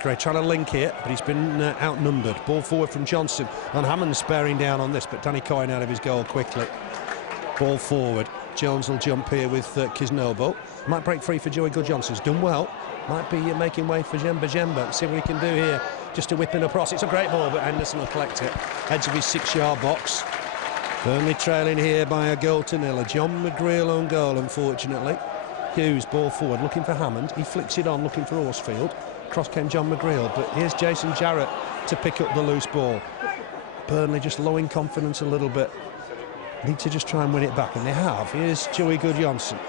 Gray trying to link here, but he's been outnumbered. Ball forward from Johnson, and Hammond's bearing down on this, but Danny Coyne out of his goal quickly. Ball forward. Jones will jump here with Kisnobo. Might break free for Joey Goodjohnson. He's done well. Might be making way for Jemba. See what he can do here. Just a whipping across. It's a great ball, but Henderson will collect it. Edge of his 6-yard box. Burnley trailing here by a goal to nil. A John McGreal own goal, unfortunately. Hughes, ball forward, looking for Hammond. He flicks it on, looking for Horsfield. Cross came John McGreal, but here's Jason Jarrett to pick up the loose ball. Burnley just low in confidence a little bit. Need to just try and win it back, and they have. Here's Joey Goodjohnson.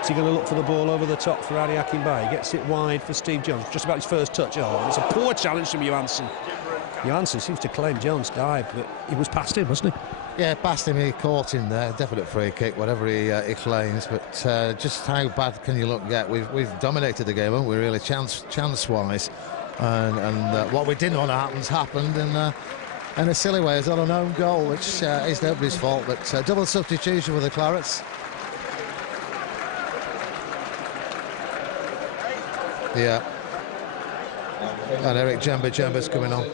Is he going to look for the ball over the top for Adi Akinbaye? He gets it wide for Steve Jones. Just about his first touch. Oh, it's a poor challenge from Johansson. Johansson seems to claim Jones dived, but he was past him, wasn't he? Yeah, past him, he caught him there. Definite free kick, whatever he claims. But just how bad can you look yet? We've dominated the game, haven't we, really, chance-wise. And what we didn't want to happen has happened. And a silly way is on an own goal, which is nobody's fault. But double substitution for the Clarets. Yeah. And Eric Jemba's coming on.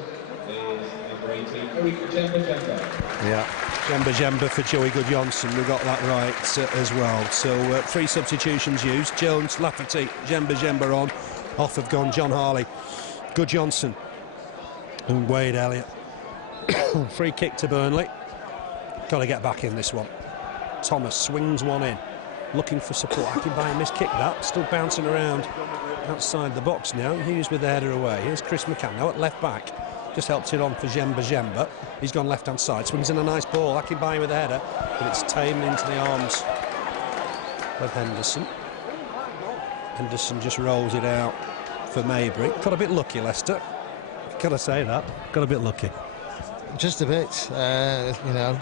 Yeah. Jemba for Joey Goodjohnson, we got that right as well. So 3 substitutions used. Jones, Lafferty, Jemba on. Off have gone John Harley, Goodjohnson and Wade Elliott. Free kick to Burnley. Got to get back in this one. Thomas swings one in, looking for support. Akinbaye miskicked that, still bouncing around outside the box now. Hughes with the header away. Here's Chris McCann now at left back. Just helps it on for Jemba. He's gone left hand side, swings in a nice ball. Akinbaye with the header, but it's tamed into the arms of Henderson. Henderson just rolls it out for Maybury. Got a bit lucky, Leicester. Gotta say that. Got a bit lucky. Just a bit, you know,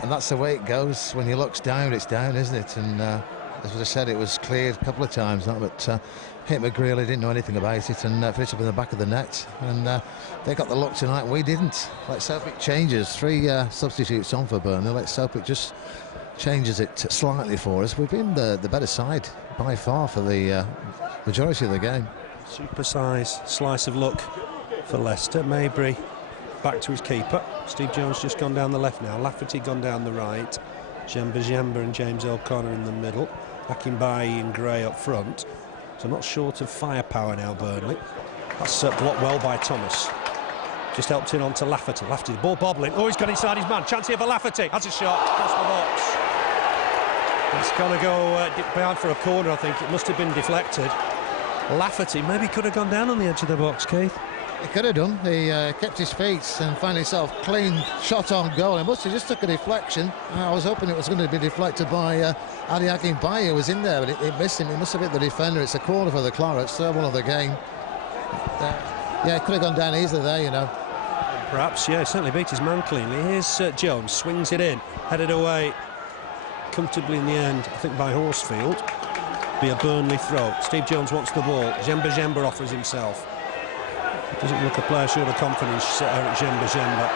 and that's the way it goes. When he looks down, it's down, isn't it? And as I said, it was cleared a couple of times now, but hit McGreal, he didn't know anything about it, and finished up in the back of the net. And they got the luck tonight, we didn't. Let's hope it changes. 3 substitutes on for Burnley. Let's hope it just changes it slightly for us. We've been the better side by far for the majority of the game. Super-size slice of luck for Leicester. Maybury back to his keeper. Steve Jones just gone down the left now. Lafferty gone down the right. Jemba and James O'Connor in the middle. Akinbaye and Gray up front. So not short of firepower now, Burnley. That's blocked well by Thomas. Just helped in onto Lafferty. Lafferty, the ball bobbling. Oh, he's got inside his man. Chance here for Lafferty. Has a shot across the box. It's going to go behind for a corner, I think. It must have been deflected. Lafferty maybe could have gone down on the edge of the box, Keith. He could have done. He kept his feet and found himself clean shot on goal. He must have just took a deflection. I was hoping it was going to be deflected by Ali Akinbaye, who was in there, but it missed him. It must have hit the defender. It's a corner for the Clarets, third one of the game. Yeah, it could have gone down easily there, you know. Perhaps, yeah, certainly beat his man cleanly. Here's Jones, swings it in, headed away comfortably in the end, I think by Horsfield. Be a Burnley throw. Steve Jones wants the ball. Jemba offers himself. Doesn't look a player short of confidence, Eric Jemba.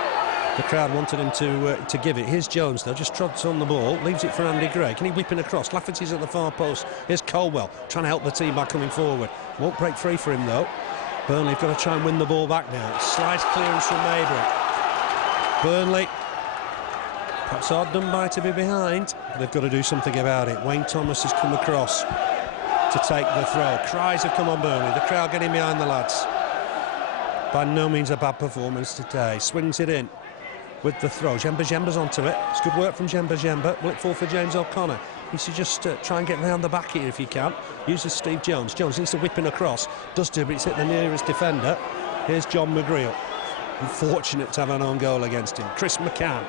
The crowd wanted him to give it. Here's Jones, though, just trots on the ball, leaves it for Andy Gray. Can he whip it across? Lafferty's at the far post. Here's Colwell, trying to help the team by coming forward. Won't break free for him, though. Burnley have got to try and win the ball back now. Slice clearance from Maybury. Burnley, perhaps hard done by to be behind. They've got to do something about it. Wayne Thomas has come across to take the throw. Cries have come on Burnley. The crowd getting behind the lads. By no means a bad performance today. Swings it in with the throw. Jemba's onto it. It's good work from Jemba. Will it fall for James O'Connor? He should just try and get round the back here if he can. Uses Steve Jones. Jones needs to whip in across. Does do, but it's hit the nearest defender. Here's John McGreal. Unfortunate to have an own goal against him. Chris McCann.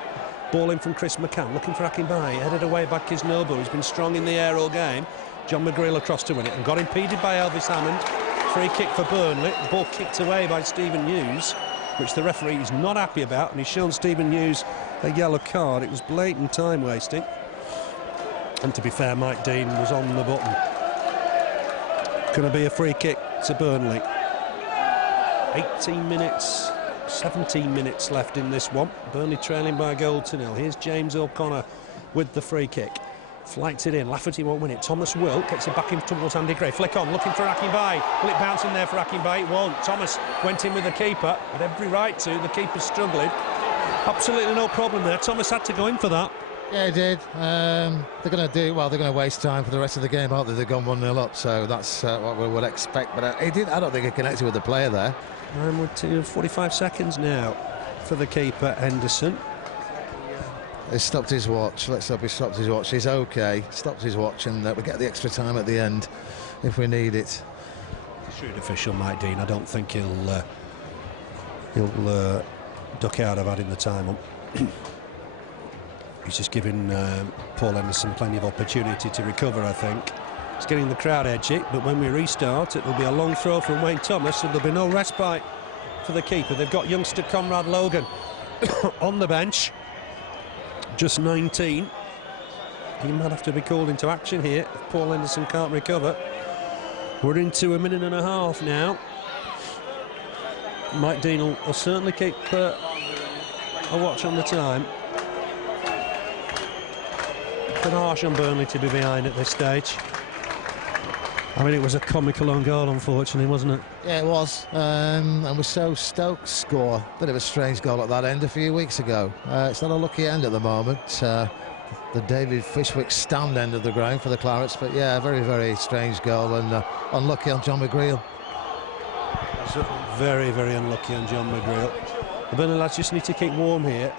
Ball in from Chris McCann. Looking for Akinbaye. Headed away by Kisnobu, who's been strong in the air all game. John McGreal across to win it and got impeded by Elvis Hammond. Free kick for Burnley. Ball kicked away by Stephen Hughes, which the referee is not happy about, and he's shown Stephen Hughes a yellow card. It was blatant time wasting. And to be fair, Mike Dean was on the button. Going to be a free kick to Burnley. 18 minutes, 17 minutes left in this one. Burnley trailing by a goal to nil. Here's James O'Connor with the free kick. Flights it in. Lafferty won't win it. Thomas will. Gets it back in towards Andy Gray. Flick on, looking for Akinbaye. Will it bounce in there for Akinbaye? It won't. Thomas went in with the keeper. Had every right to. The keeper's struggling. Absolutely no problem there. Thomas had to go in for that. Yeah, he did. They're going to do, well, they're going to waste time for the rest of the game, aren't they? They've gone 1-0 up, so that's what we would expect. But I don't think he connected with the player there. And we're 45 seconds now for the keeper, Henderson. He stopped his watch. Let's hope he stopped his watch. He's okay. Stopped his watch, and we get the extra time at the end if we need it. Shrewd official Mike Dean. I don't think he'll duck out of adding the time on. He's just giving Paul Henderson plenty of opportunity to recover, I think. It's getting the crowd edgy, but when we restart, it'll be a long throw from Wayne Thomas, and there'll be no respite for the keeper. They've got youngster Conrad Logan on the bench. Just 19. He might have to be called into action here if Paul Henderson can't recover. We're into a minute and a half now. Mike Dean will certainly keep a watch on the time. Bit harsh on Burnley to be behind at this stage. I mean, it was a comical own goal, unfortunately, wasn't it? Yeah, it was. And we saw Stoke score. Bit of a strange goal at that end a few weeks ago. It's not a lucky end at the moment. The David Fishwick stand end of the ground for the Clarets. But yeah, very, very strange goal, and unlucky on John McGreal. Very, very unlucky on John McGreal. The Burnley lads just need to keep warm here.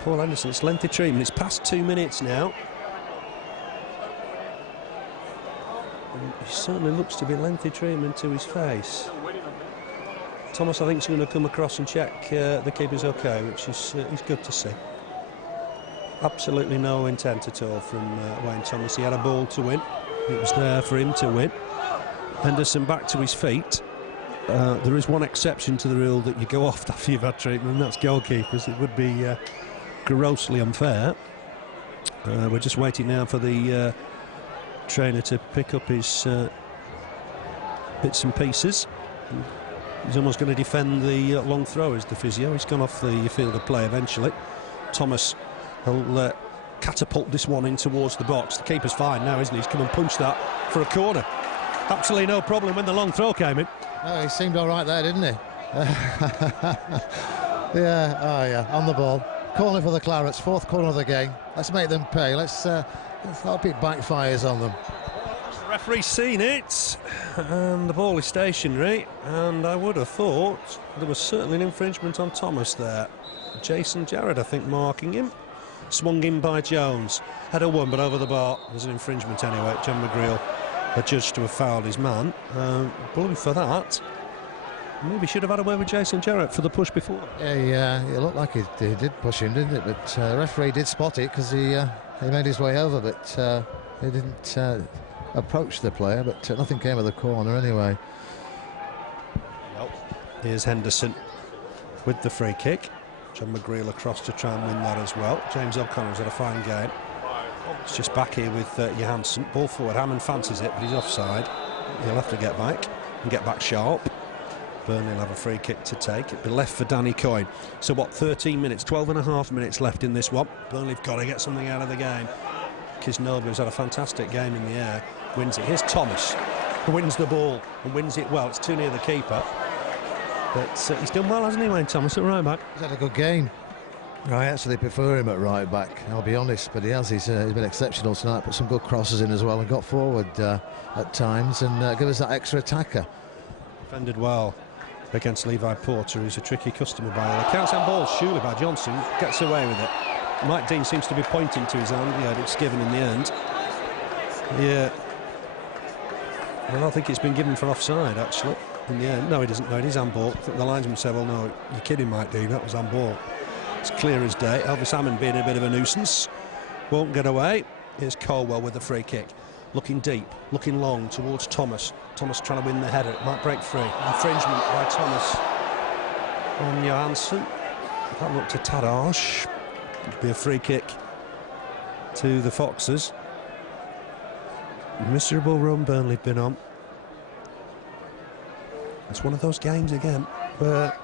Paul Anderson, it's lengthy treatment. It's past 2 minutes now. And he certainly looks to be lengthy treatment to his face. Thomas, I think, is going to come across and check the keeper's okay, which is good to see. Absolutely no intent at all from Wayne Thomas. He had a ball to win. It was there for him to win. Henderson back to his feet. There is one exception to the rule that you go off after you've had treatment, and that's goalkeepers. It would be grossly unfair. We're just waiting now for the trainer to pick up his bits and pieces. He's almost going to defend the long throw as the physio. He's gone off the field of play eventually. Thomas will catapult this one in towards the box. The keeper's fine now, isn't he? He's come and punched that for a corner. Absolutely no problem when the long throw came in. Oh, he seemed all right there, didn't he? Yeah, oh yeah, on the ball. Corner for the Clarets, fourth corner of the game. Let's make them pay. Let's hope it backfires on them. The referee's seen it, and the ball is stationary, and I would have thought there was certainly an infringement on Thomas there. Jason Jarrett, I think, marking him. Swung in by Jones. Header won, but over the bar. There's an infringement anyway. John McGreal adjudged to have fouled his man. Bully for that. Maybe should have had a word with Jason Jarrett for the push before. Yeah, it looked like he did push him, didn't it? But the referee did spot it because he made his way over, but he didn't approach the player. But nothing came of the corner anyway. Well, here's Henderson with the free kick. John McGreal across to try and win that as well. James O'Connor's had a fine game. It's just back here with Johansson. Ball forward. Hammond fancies it, but he's offside. He'll have to get back and get back sharp. Burnley will have a free kick to take. It'll be left for Danny Coyne. So what, 13 minutes, 12 and a half minutes left in this one. Burnley have got to get something out of the game. Kisnobi has had a fantastic game in the air. Wins it. Here's Thomas, who wins the ball and wins it well. It's too near the keeper. But he's done well, hasn't he, Wayne Thomas, at right back? He's had a good game. I actually prefer him at right back, I'll be honest, but he's been exceptional tonight. Put some good crosses in as well and got forward at times and give us that extra attacker. Defended well against Levi Porter, who's a tricky customer by all accounts. And ball surely by Johnson, gets away with it. Mike Dean seems to be pointing to his hand. Yeah, it's given in the end. Yeah. I don't think it's been given for offside, actually, in the end. No, he doesn't. No, it is handball. I think the linesman said, well, no, you're kidding, Mike Dean, that was handball. It's clear as day. Elvis Hammond being a bit of a nuisance. Won't get away. Here's Colwell with the free kick. Looking deep, looking long towards Thomas. Thomas trying to win the header. It might break free. Infringement by Thomas on Johansson. That looked a tad harsh. It'd be a free kick to the Foxes. Miserable run Burnley have been on. It's one of those games again where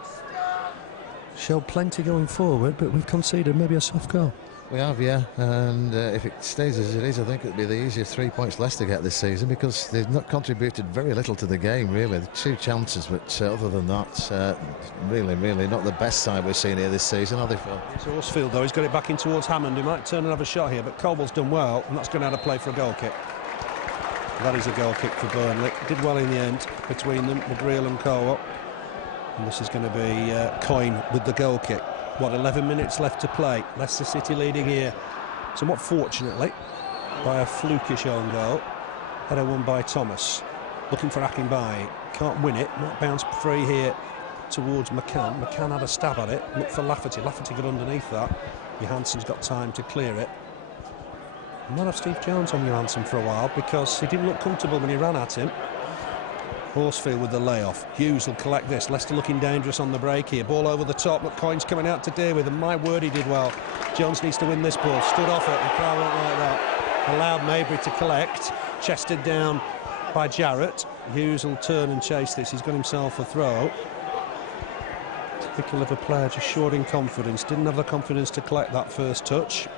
showed plenty going forward, but we've conceded maybe a soft goal. We have, yeah, and if it stays as it is, I think it'll be the easiest 3 points Leicester get this season because they've not contributed very little to the game, really. 2 chances, but other than that, really not the best side we've seen here this season, are they, Phil? It's Horsfield, though. He's got it back in towards Hammond, who might turn and have a shot here, but Colwell's done well, and that's going to have to play for a goal kick. That is a goal kick for Burnley. Did well in the end between them, McGreal and Colwell. And this is going to be Coyne with the goal kick. What, 11 minutes left to play. Leicester City leading here. Somewhat fortunately, by a flukish own goal. Header won by Thomas. Looking for Akinbaye. Can't win it. Might bounce free here towards McCann. McCann had a stab at it. Look for Lafferty. Lafferty got underneath that. Johansson's got time to clear it. Might have Steve Jones on Johansson for a while because he didn't look comfortable when he ran at him. Horsfield with the layoff. Hughes will collect this. Leicester looking dangerous on the break here. Ball over the top, but Coyne's coming out to deal with, and my word, he did well. Jones needs to win this ball. Stood off it, the crowd won't like that. Allowed Mabry to collect. Chested down by Jarrett. Hughes will turn and chase this. He's got himself a throw. Typical of a player just short in confidence. Didn't have the confidence to collect that first touch.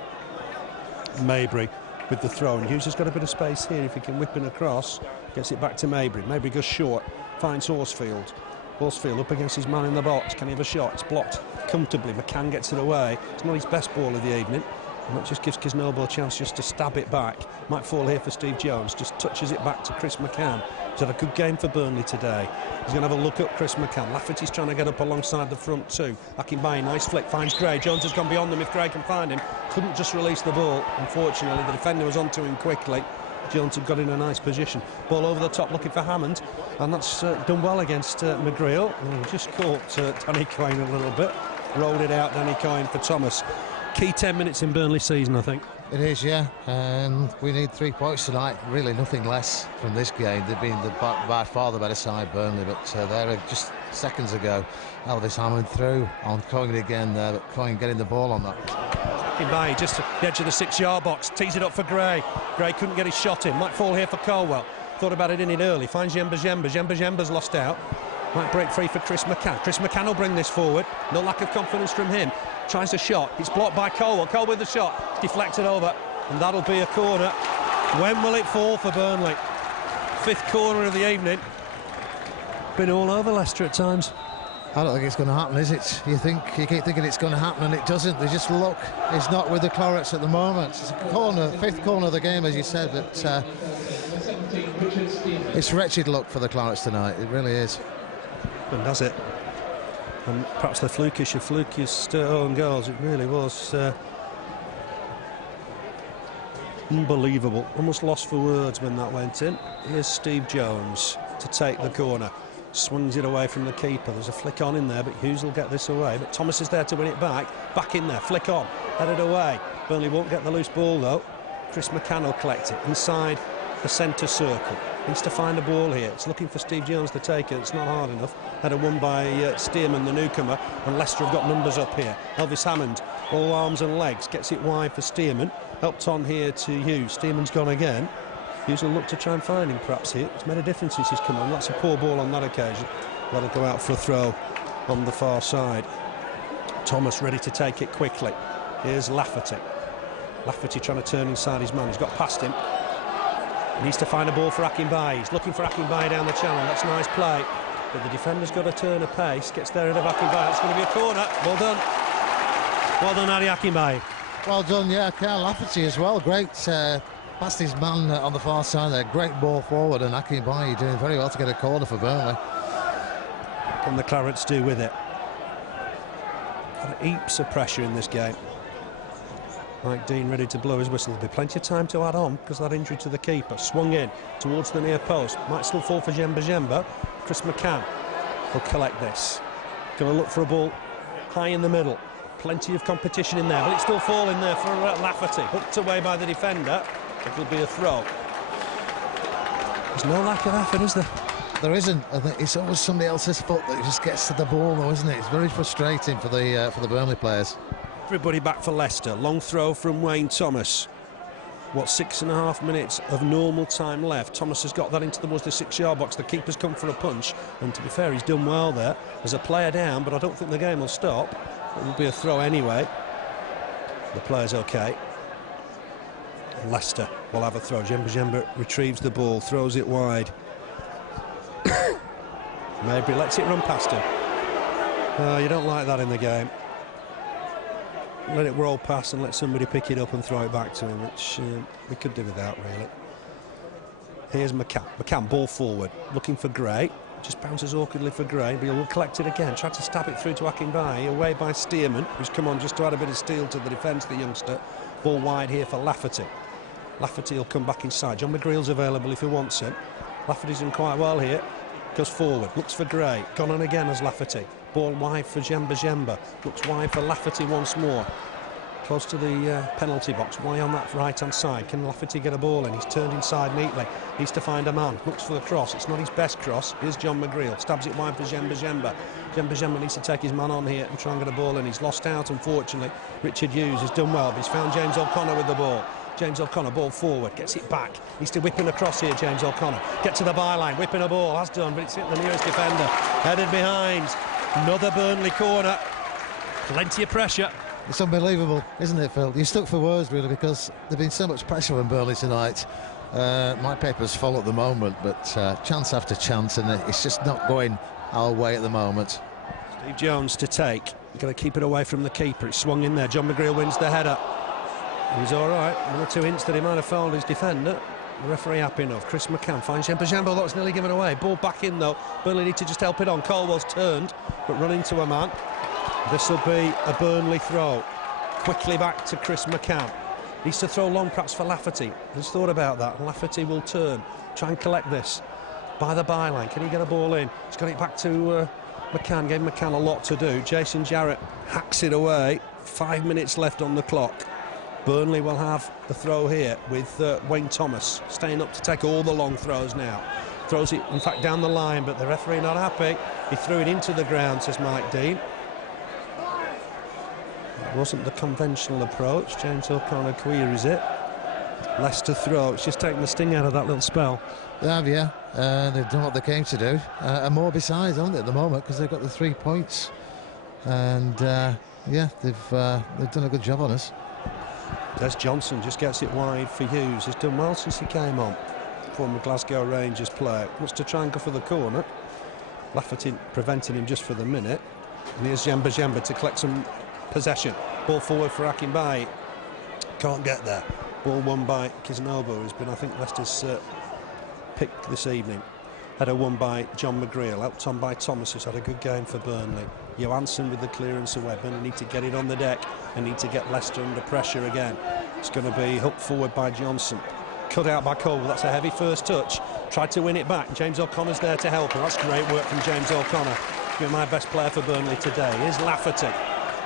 Mabry with the throw, and Hughes has got a bit of space here if he can whip it across. Gets it back to Mabry. Mabry goes short, finds Horsfield. Horsfield up against his man in the box. Can he have a shot? It's blocked comfortably. McCann gets it away. It's not his best ball of the evening, and that just gives Kisnobo a chance just to stab it back. Might fall here for Steve Jones. Just touches it back to Chris McCann. He's had a good game for Burnley today. He's going to have a look at Chris McCann. Lafferty's trying to get up alongside the front too. Akinbaye, nice flick, finds Gray. Jones has gone beyond them if Gray can find him. Couldn't just release the ball. Unfortunately, the defender was onto him quickly. Jones had got in a nice position. Ball over the top looking for Hammond, and that's done well against McGreal. Just caught Danny Coyne a little bit. Rolled it out, Danny Coyne for Thomas. Key 10 minutes in Burnley season, I think. It is, yeah. We need 3 points tonight, really nothing less from this game. They've been by far the better side, Burnley, but there just seconds ago, Elvis Hammond through on Coyne again there, but Coyne getting the ball on that. Akinbaye just at the edge of the 6-yard box, tees it up for Gray. Gray couldn't get his shot in, might fall here for Colwell. Thought about it in it early, finds Jemba Jemba. Jemba Jemba's lost out. Might break free for Chris McCann. Chris McCann will bring this forward. No lack of confidence from him. Tries a shot. It's blocked by Colwell. Colwell with the shot. Deflected over. And that'll be a corner. When will it fall for Burnley? 5th corner of the evening. Been all over Leicester at times. I don't think it's going to happen, is it? You keep thinking it's going to happen, and it doesn't. They just look. It's not with the Clarets at the moment. It's a corner, 5th corner of the game, as you said, but it's wretched luck for the Clarets tonight. It really is. And does it? And perhaps the flukiest own goals. It really was unbelievable. Almost lost for words when that went in. Here's Steve Jones to take the corner. Swings it away from the keeper. There's a flick on in there, but Hughes will get this away. But Thomas is there to win it back. Back in there, flick on, headed away. Burnley won't get the loose ball though. Chris McCann will collect it inside the centre circle. Needs to find a ball here. It's looking for Steve Jones to take it. It's not hard enough. Header won by Stearman, the newcomer, and Leicester have got numbers up here. Elvis Hammond, all arms and legs, gets it wide for Stearman. Helped on here to Hughes. Stearman's gone again. Hughes will look to try and find him perhaps here. It's made a difference since he's come on. That's a poor ball on that occasion. That'll go out for a throw on the far side. Thomas ready to take it quickly. Here's Lafferty. Lafferty trying to turn inside his man. He's got past him. He needs to find a ball for Akinbaye. He's looking for Akinbaye down the channel. That's a nice play. But the defender's got to turn a pace. Gets there ahead of Akinbaye. That's going to be a corner. Well done. Well done, Adi Akinbaye. Well done, yeah. Kyle Lafferty as well. Great. Past his man on the far side there. Great ball forward. And Akinbaye doing very well to get a corner for Burnley. What can the Clarets do with it? Got heaps of pressure in this game. Mike Dean ready to blow his whistle. There'll be plenty of time to add on because of that injury to the keeper. Swung in towards the near post. Might still fall for Jemba Jemba. Chris McCann will collect this. Going to look for a ball high in the middle. Plenty of competition in there, but it's still falling there for Lafferty. Hooked away by the defender. It'll be a throw. There's no lack of effort, is there? There isn't. I think it's always somebody else's foot that just gets to the ball, though, isn't it? It's very frustrating for the Burnley players. Everybody back for Leicester. Long throw from Wayne Thomas. What, 6.5 minutes of normal time left. Thomas has got that into the 6-yard box. The keeper's come for a punch, and to be fair, he's done well there. There's a player down, but I don't think the game will stop. It will be a throw anyway. The player's okay. Leicester will have a throw. Jemba Jemba retrieves the ball, throws it wide. Maybe lets it run past him. Oh, you don't like that in the game. Let it roll past and let somebody pick it up and throw it back to him, which we could do without, really. Here's McCann. McCann, ball forward, looking for Gray. Just bounces awkwardly for Gray, but he'll collect it again. Try to stab it through to Akinbaye, away by Stearman, who's come on just to add a bit of steel to the defence, the youngster. Ball wide here for Lafferty. Lafferty will come back inside. John McGreal's available if he wants him. Lafferty's done quite well here. Goes forward, looks for Gray. Gone on again as Lafferty. Ball wide for Jemba Jemba. Looks wide for Lafferty once more. Close to the penalty box. Why on that right-hand side? Can Lafferty get a ball in? He's turned inside neatly. Needs to find a man. Looks for the cross. It's not his best cross. Here's John McGreal. Stabs it wide for Jemba Jemba. Jemba Jemba needs to take his man on here and try and get a ball in. He's lost out, unfortunately. Richard Hughes has done well, but he's found James O'Connor with the ball. James O'Connor, ball forward, gets it back. Needs to whip in across here, James O'Connor. Get to the byline, whipping a ball, has done, but it's hit the nearest defender. Headed behind. Another Burnley corner. Plenty of pressure. It's unbelievable, isn't it, Phil? You're stuck for words, really, because there's been so much pressure on Burnley tonight. My paper's full at the moment, but chance after chance, and it's just not going our way at the moment. Steve Jones to take. Got to keep it away from the keeper. It's swung in there. John McGreal wins the header. He's all right. 1 or 2 hints that he might have fouled his defender. The referee happy enough. Chris McCann finds Jambo. That was nearly given away. Ball back in, though. Burnley need to just help it on. Colwell's turned, but run into a man. This will be a Burnley throw. Quickly back to Chris McCann. Needs to throw long, perhaps for Lafferty. He's thought about that. Lafferty will turn. Try and collect this by the byline. Can he get a ball in? He's got it back to McCann. Gave McCann a lot to do. Jason Jarrett hacks it away. 5 minutes left on the clock. Burnley will have the throw here with Wayne Thomas staying up to take all the long throws now. Throws it, in fact, down the line, but the referee not happy. He threw it into the ground, says Mike Dean. It wasn't the conventional approach. James O'Connor queries it. Leicester throw. It's just taking the sting out of that little spell. They have, yeah. They've done what they came to do. And more besides, haven't they, at the moment, because they've got the 3 points. And, yeah, they've done a good job on us. Des Johnson just gets it wide for Hughes. He's done well since he came on. Former Glasgow Rangers player. Wants to try and go for the corner. Lafferty preventing him just for the minute. And here's Jamba to collect some possession. Ball forward for Akinbaye. Can't get there. Ball won by Kiznobo, who's been, I think, Leicester's pick this evening. Header won by John McGreal. Helped on by Thomas, who's had a good game for Burnley. Johansson with the clearance away. Burnley need to get it on the deck and need to get Leicester under pressure again. It's going to be hooked forward by Johnson. Cut out by Colwell. That's a heavy first touch. Tried to win it back. James O'Connor's there to help, and that's great work from James O'Connor. He's been my best player for Burnley today. Here's Lafferty.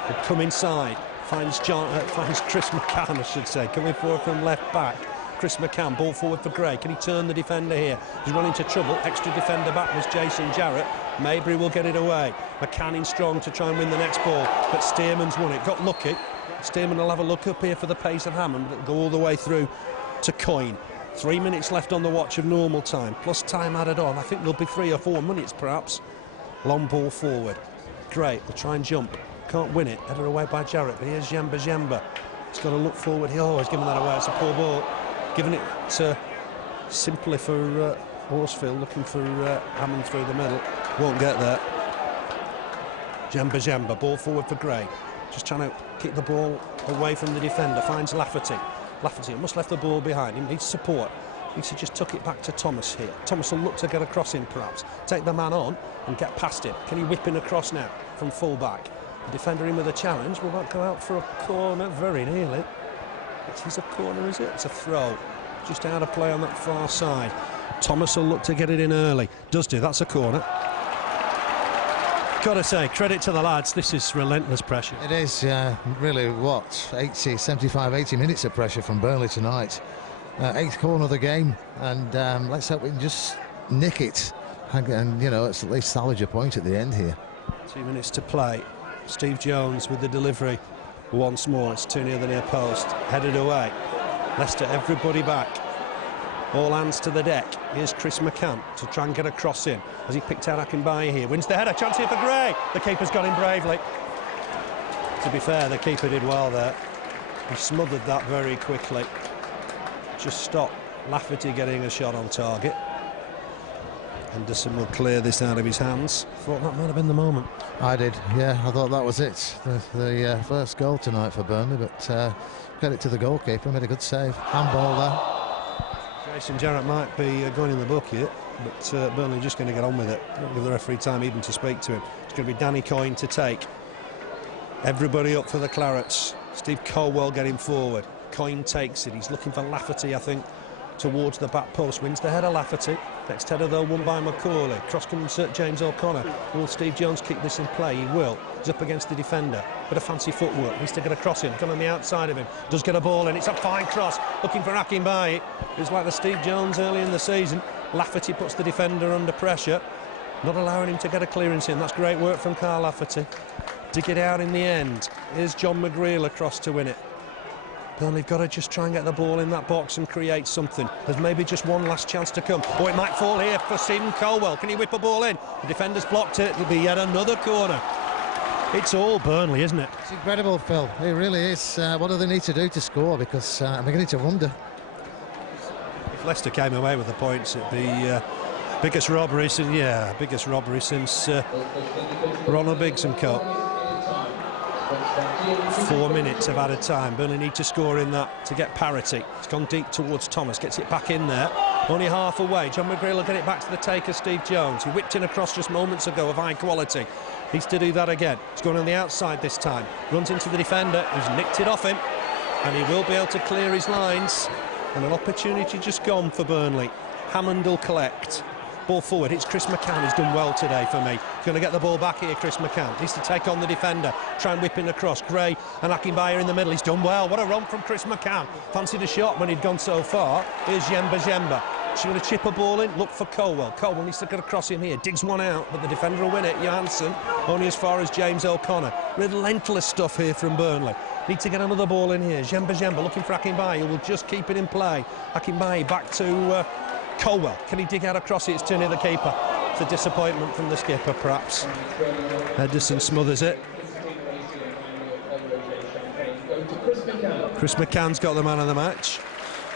He'll come inside. Finds Chris McCann, I should say, coming forward from left back. Chris McCann, ball forward for Gray. Can he turn the defender here? He's running into trouble. Extra defender back was Jason Jarrett. Maybury will get it away. McCann in strong to try and win the next ball, but Stearman's won it. Got lucky. Stearman will have a look up here for the pace of Hammond, but it'll go all the way through to Coyne. 3 minutes left on the watch of normal time, plus time added on. I think there'll be 3 or 4 minutes perhaps. Long ball forward. Great, they'll try and jump. Can't win it. Headed away by Jarrett, but here's Jamba. He's got to look forward. Oh, he's given that away. It's a poor ball. Giving it simply for Horsfield, looking for Hammond through the middle. Won't get there. Jamba, ball forward for Gray. Just trying to kick the ball away from the defender. Finds Lafferty. Lafferty must left the ball behind him. Needs support. Needs to just tuck it back to Thomas here. Thomas will look to get across him perhaps. Take the man on and get past him. Can he whip in across now from full back? The defender in with a challenge. Will that go out for a corner? Very nearly. It is a corner, is it? It's a throw. Just out of play on that far side. Thomas will look to get it in early. Does do. That's a corner. Got to say, credit to the lads. This is relentless pressure. It is, really, what, 75, 80 minutes of pressure from Burnley tonight. 8th corner of the game, and let's hope we can just nick it. And, you know, it's at least salvage a point at the end here. 2 minutes to play. Steve Jones with the delivery once more. It's too near the near post. Headed away. Leicester, everybody back. All hands to the deck. Here's Chris McCann to try and get a cross in. As he picked out Akinbaye here. Wins the header. Chance here for Gray. The keeper's got him bravely. To be fair, the keeper did well there. He smothered that very quickly. Just stopped Lafferty getting a shot on target. Henderson will clear this out of his hands. Thought that might have been the moment. I did, yeah. I thought that was it. The first goal tonight for Burnley, but credit to the goalkeeper. Made a good save. Handball there. Jason Jarrett might be going in the book here, but Burnley just going to get on with it. Not give the referee time even to speak to him. It's going to be Danny Coyne to take. Everybody up for the Clarets. Steve Colwell getting forward. Coyne takes it. He's looking for Lafferty, I think, towards the back post. Wins the header, Lafferty. Next header, though, won by Macaulay. Cross comes James O'Connor. Will Steve Jones keep this in play? He will. He's up against the defender. Bit of fancy footwork. Needs to get a cross in. Gone on the outside of him. Does get a ball in. It's a fine cross. Looking for Akinbaye. It's like the Steve Jones early in the season. Lafferty puts the defender under pressure. Not allowing him to get a clearance in. That's great work from Carl Lafferty. Dig it out in the end. Here's John McGreal across to win it. Burnley have got to just try and get the ball in that box and create something. There's maybe just one last chance to come. Oh, it might fall here for Stephen Colwell. Can he whip a ball in? The defender's blocked it. It'll be yet another corner. It's all Burnley, isn't it? It's incredible, Phil. It really is. What do they need to do to score? Because I'm beginning to wonder. If Leicester came away with the points, it'd be biggest robbery since Ronald Biggs and Co. 4 minutes of added time. Burnley need to score in that to get parity. It's gone deep towards Thomas, gets it back in there. Only half away. John McGreal will get it back to the taker, Steve Jones, who whipped in across just moments ago of high quality. Needs to do that again. He's going on the outside this time. Runs into the defender, who's nicked it off him, and he will be able to clear his lines. And an opportunity just gone for Burnley. Hammond will collect. Ball forward, it's Chris McCann who's done well today for me. He's going to get the ball back here, Chris McCann. Needs to take on the defender, try and whip in across. Gray and Akinbaye in the middle. He's done well. What a run from Chris McCann. Fancied a shot when he'd gone so far. Here's Jemba. She's going to chip a ball in, look for Colwell. Colwell needs to get across him here, digs one out, but the defender will win it. Johansson, only as far as James O'Connor. Relentless stuff here from Burnley. Need to get another ball in here. Jemba looking for Akinbaye, who will just keep it in play. Akinbaye back to Colwell. Can he dig out across it? It's too near the keeper. It's a disappointment from the skipper, perhaps. Henderson smothers it. Chris McCann's got the man of the match.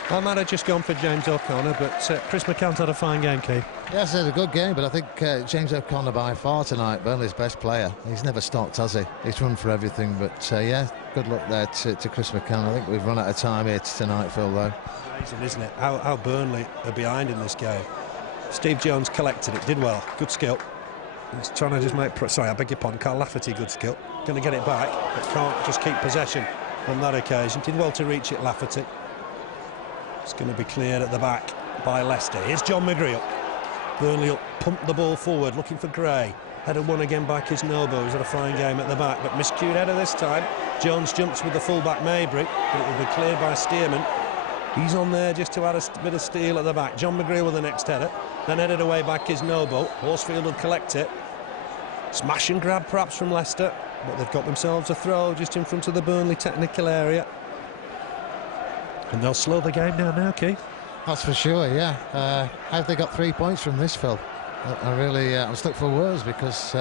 I might have just gone for James O'Connor, but Chris McCann's had a fine game, Keith. Yes, it's a good game, but I think James O'Connor by far tonight, Burnley's best player. He's never stopped, has he? He's run for everything, but yeah, good luck there to Chris McCann. I think we've run out of time here tonight, Phil, though. Amazing, isn't it? How Burnley are behind in this game. Steve Jones collected it, did well, good skill. He's trying to just make... Sorry, I beg your pardon, Carl Lafferty, good skill. Going to get it back, but can't just keep possession on that occasion. Did well to reach it, Lafferty. It's going to be cleared at the back by Leicester. Here's John McGreal. Burnley will pump the ball forward, looking for Gray. Header won again by Kisnobo, who's had a fine game at the back, but miscued header this time. Jones jumps with the full-back Maybury, but it will be cleared by Stearman. He's on there just to add a bit of steel at the back. John McGreal with the next header, then headed away by Kisnobo. Horsfield will collect it. Smash and grab perhaps from Leicester, but they've got themselves a throw just in front of the Burnley technical area. And they'll slow the game down now, Keith. That's for sure, yeah. Have they got 3 points from this, Phil? I'm stuck for words because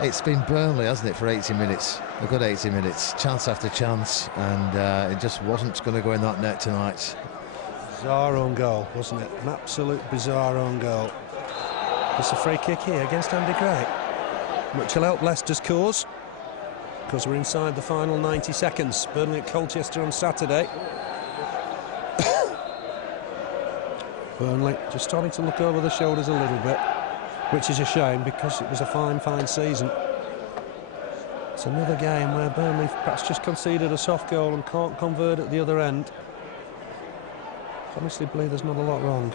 it's been Burnley, hasn't it, for 80 minutes? A good 80 minutes, chance after chance, and it just wasn't going to go in that net tonight. Bizarre own goal, wasn't it? An absolute bizarre own goal. It's a free kick here against Andy Gray, which will help Leicester's cause, because we're inside the final 90 seconds. Burnley at Colchester on Saturday. Burnley just starting to look over the shoulders a little bit, which is a shame because it was a fine season. It's another game where Burnley perhaps just conceded a soft goal and can't convert at the other end. Honestly believe there's not a lot wrong.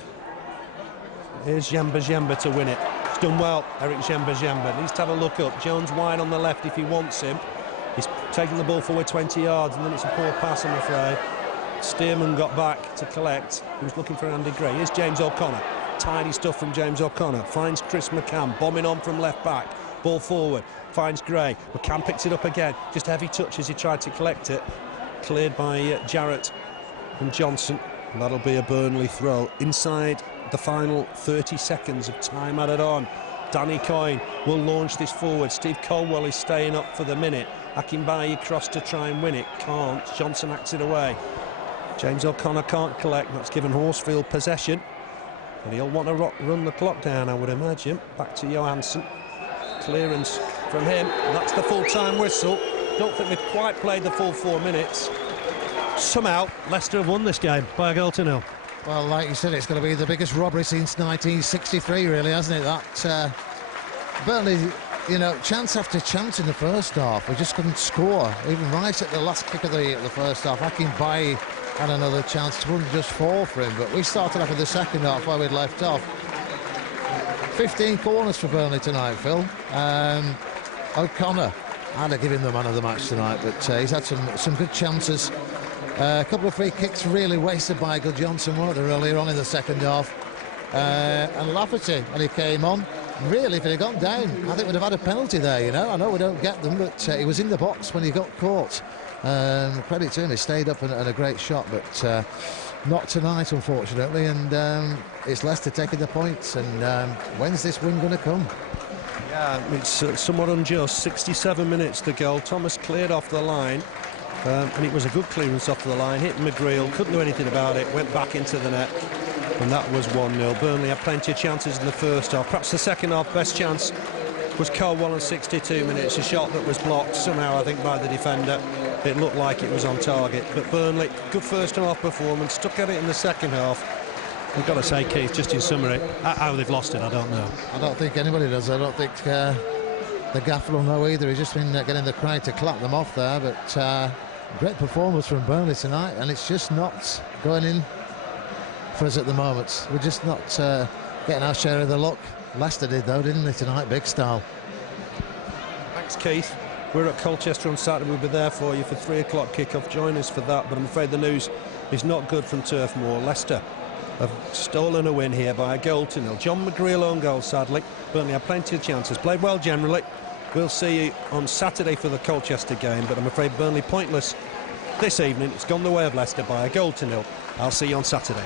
Here's Jemba to win it. He's done well, Eric Jemba. Needs to have a look up. Jones wide on the left if he wants him. He's taking the ball forward 20 yards, and then it's a poor pass, I'm afraid. Stearman got back to collect. He was looking for Andy Gray. Here's James O'Connor. Tidy stuff from James O'Connor. Finds Chris McCann, bombing on from left back. Ball forward, finds Gray. McCann picks it up again. Just a heavy touch as he tried to collect it. Cleared by Jarrett and Johnson. And that'll be a Burnley throw. Inside the final 30 seconds of time added on. Danny Coyne will launch this forward. Steve Colwell is staying up for the minute. Akinbaye cross to try and win it. Can't. Johnson acts it away. James O'Connor can't collect. That's given Horsfield possession. And he'll want to run the clock down, I would imagine. Back to Johansson. Clearance from him. And that's the full-time whistle. Don't think they've quite played the full 4 minutes. Somehow, Leicester have won this game by a goal to nil. Well, like you said, it's going to be the biggest robbery since 1963, really, hasn't it? That Burnley, you know, chance after chance in the first half. We just couldn't score. Even right at the last kick of the first half, Akinbaye had another chance. It wouldn't just fall for him, but we started off in the second half where we'd left off. 15 corners for Burnley tonight, Phil. O'Connor, I'd have given him the man of the match tonight, but he's had some good chances. A couple of free kicks really wasted by Good Johnson, weren't they, earlier on in the second half. And Lafferty, when he came on, really, if he'd have gone down, I think we'd have had a penalty there, you know. I know we don't get them, but he was in the box when he got caught. Credit to him, he stayed up and a great shot, but not tonight, unfortunately. And it's Leicester taking the points. And when's this win going to come? Yeah, it's somewhat unjust. 67 minutes to go. Thomas cleared off the line, and it was a good clearance off the line. Hit McGreal, couldn't do anything about it, went back into the net, and that was 1-0. Burnley had plenty of chances in the first half. Perhaps the second half best chance was Cotterill on 62 minutes, a shot that was blocked somehow, I think, by the defender. It looked like it was on target, but Burnley, good first half performance, stuck at it in the second half. We've got to say, Keith, just in summary, how they've lost it, I don't know. I don't think anybody does. I don't think the gaffer will know either. He's just been getting the crowd to clap them off there, but great performance from Burnley tonight, and it's just not going in for us at the moment. We're just not getting our share of the luck. Leicester did, though, didn't they, tonight? Big style. Thanks, Keith. We're at Colchester on Saturday. We'll be there for you for 3 o'clock kick-off. Join us for that, but I'm afraid the news is not good from Turf Moor. Leicester have stolen a win here by a goal to nil. John McGreal own goal, sadly. Burnley had plenty of chances. Played well generally. We'll see you on Saturday for the Colchester game, but I'm afraid Burnley pointless this evening. It's gone the way of Leicester by a goal to nil. I'll see you on Saturday.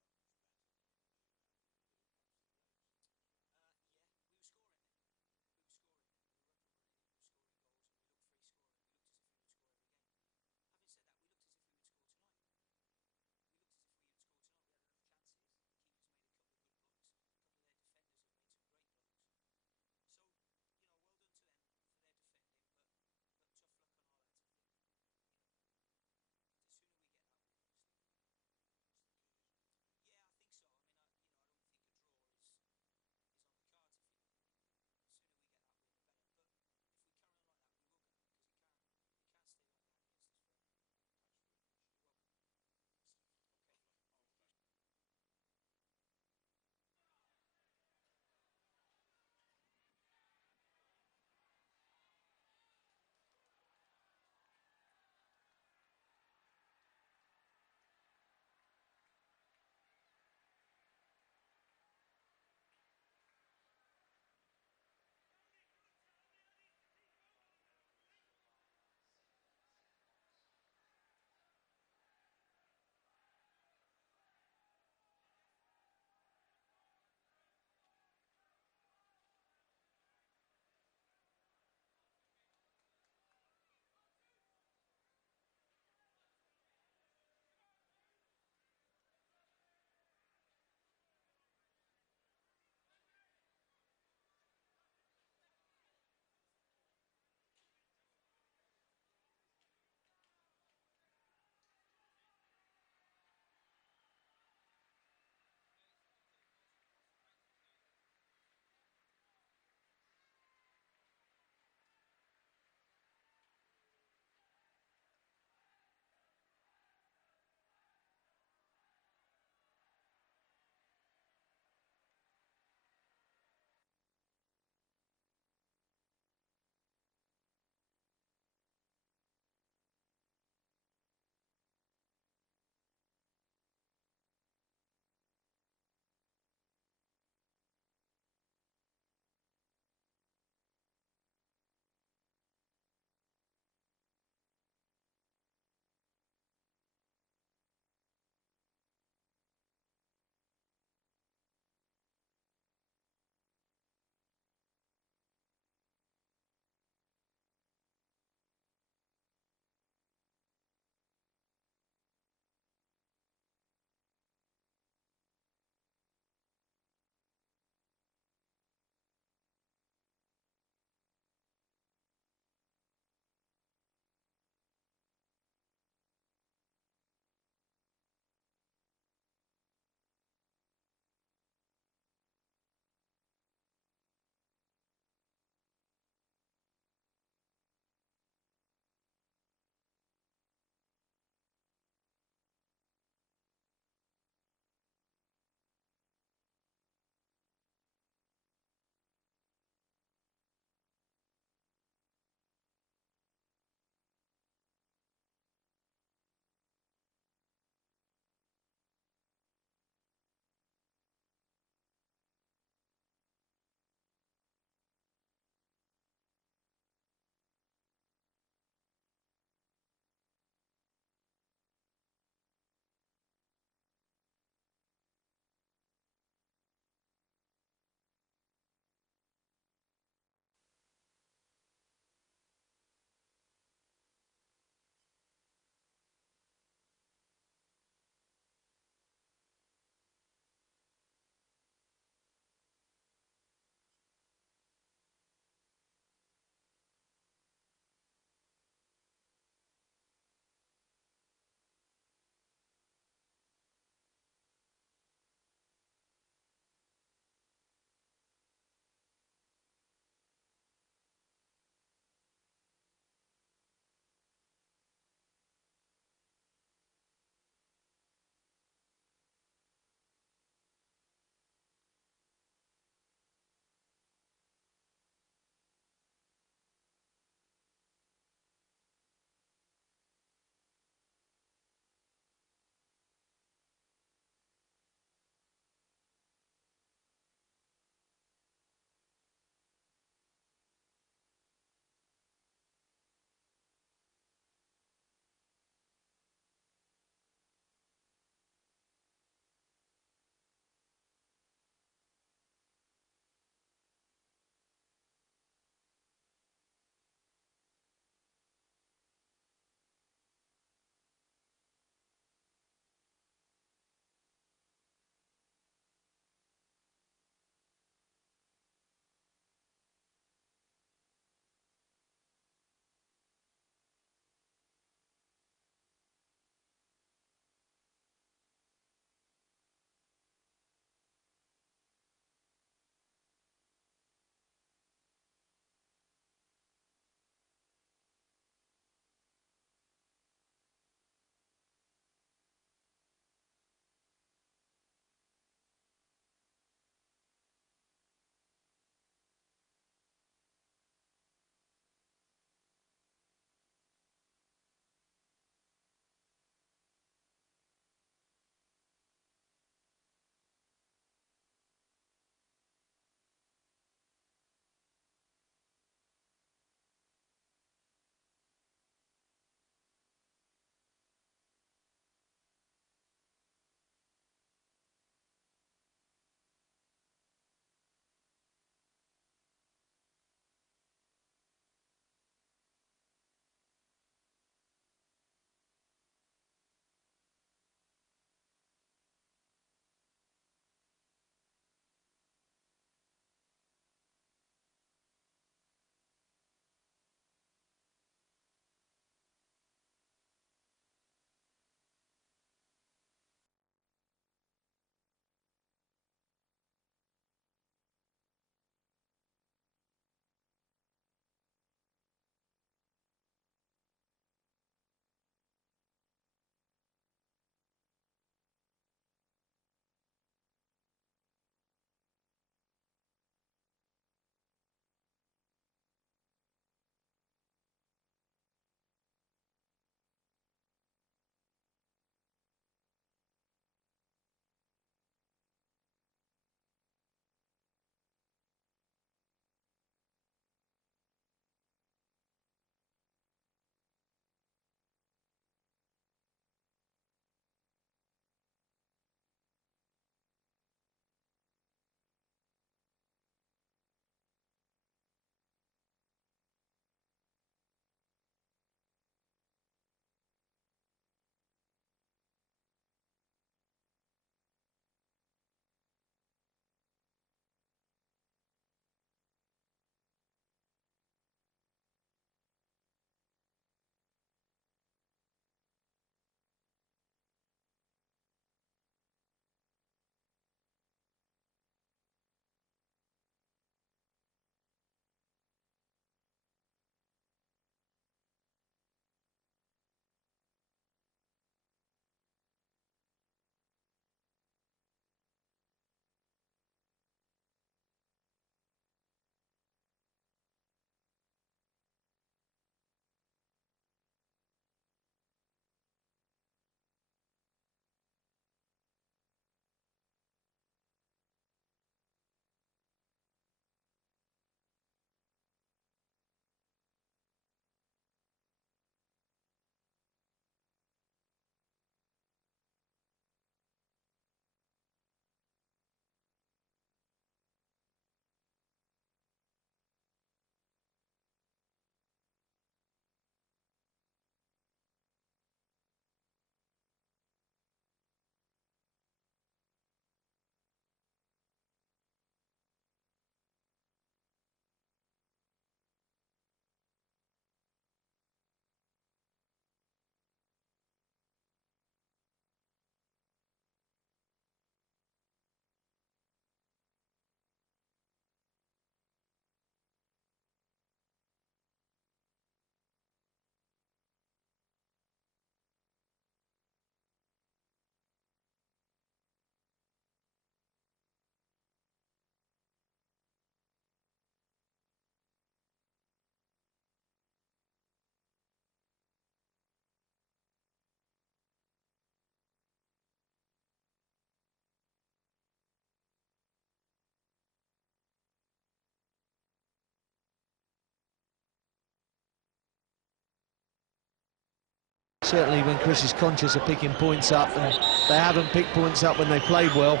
certainly when Chris is conscious of picking points up, and they haven't picked points up when they played well,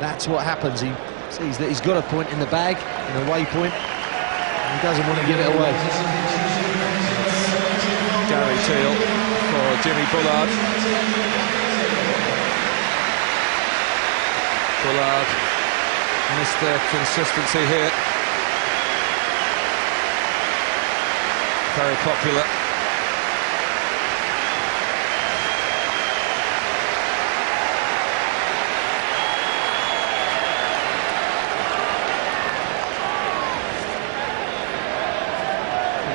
that's what happens. He sees that he's got a point in the bag, an away point, and he doesn't want to give it away. Gary Teal for Jimmy Bullard. Bullard missed the consistency here. Very popular.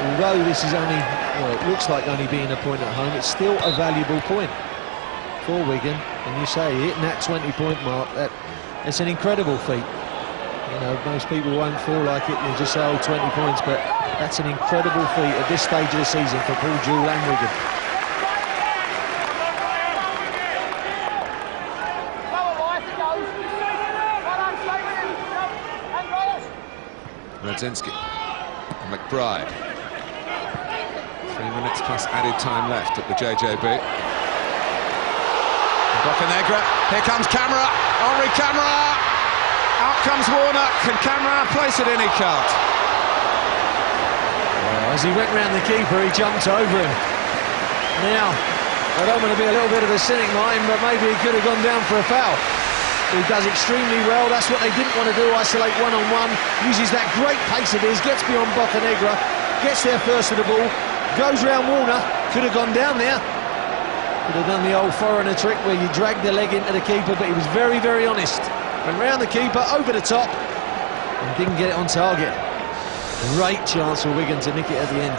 Although this is only, well, it looks like only being a point at home, it's still a valuable point for Wigan. And you say hitting that 20-point mark, it's an incredible feat. You know, most people won't feel like it. They just say, oh, 20 points, but that's an incredible feat at this stage of the season for Paul Jewell and Wigan. Radzinski, McBride. 3 minutes plus added time left at the JJB. Bocanegra, here comes Camara, Henri Camara, out comes Warner, can Camara place it in? He can't. Well, as he went round the keeper, he jumped over him. Now, I don't want to be a little bit of a cynic, Martin, but maybe he could have gone down for a foul. He does extremely well. That's what they didn't want to do, isolate one-on-one. Uses that great pace of his, gets beyond Bocanegra, gets there first of the ball, goes round Warner, could have gone down there. Could have done the old foreigner trick where you drag the leg into the keeper, but he was very, very honest. Went round the keeper, over the top, and didn't get it on target. Great chance for Wigan to nick it at the end.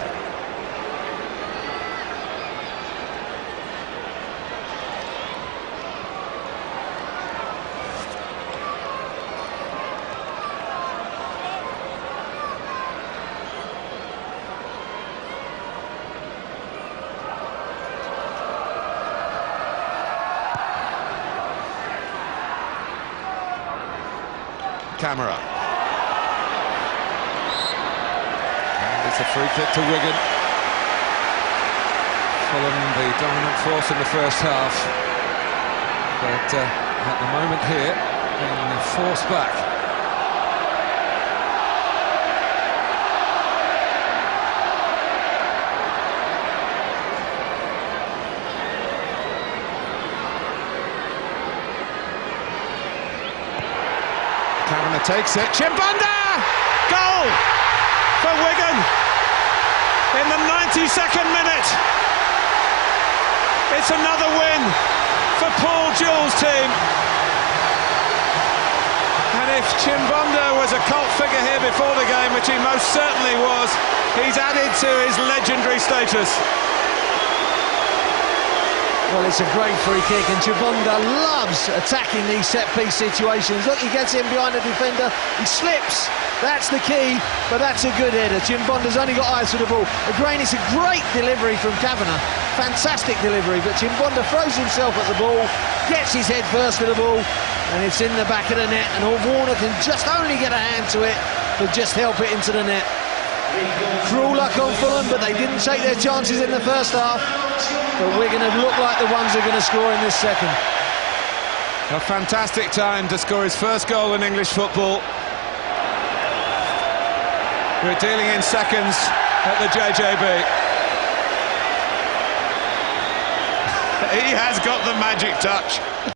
Camara. And it's a free kick to Wigan. Fulham the dominant force in the first half, but at the moment here, being forced back. Kavanagh takes it, Chimbunda! Goal for Wigan in the 92nd minute. It's another win for Paul Jewell's team. And if Chimbunda was a cult figure here before the game, which he most certainly was, he's added to his legendary status. Well, it's a great free kick, and Chimbunda loves attacking these set-piece situations. Look, he gets in behind the defender, he slips. That's the key, but that's a good header. Chimbunda's only got eyes for the ball. Again, it's a great delivery from Kavanagh. Fantastic delivery, but Chimbunda throws himself at the ball, gets his head first for the ball, and it's in the back of the net, and Warner can just only get a hand to it, but just help it into the net. Cruel luck on Fulham, but they didn't take their chances in the first half. But Wigan have looked like the ones who are going to score in this second. A fantastic time to score his first goal in English football. We're dealing in seconds at the JJB. He has got the magic touch.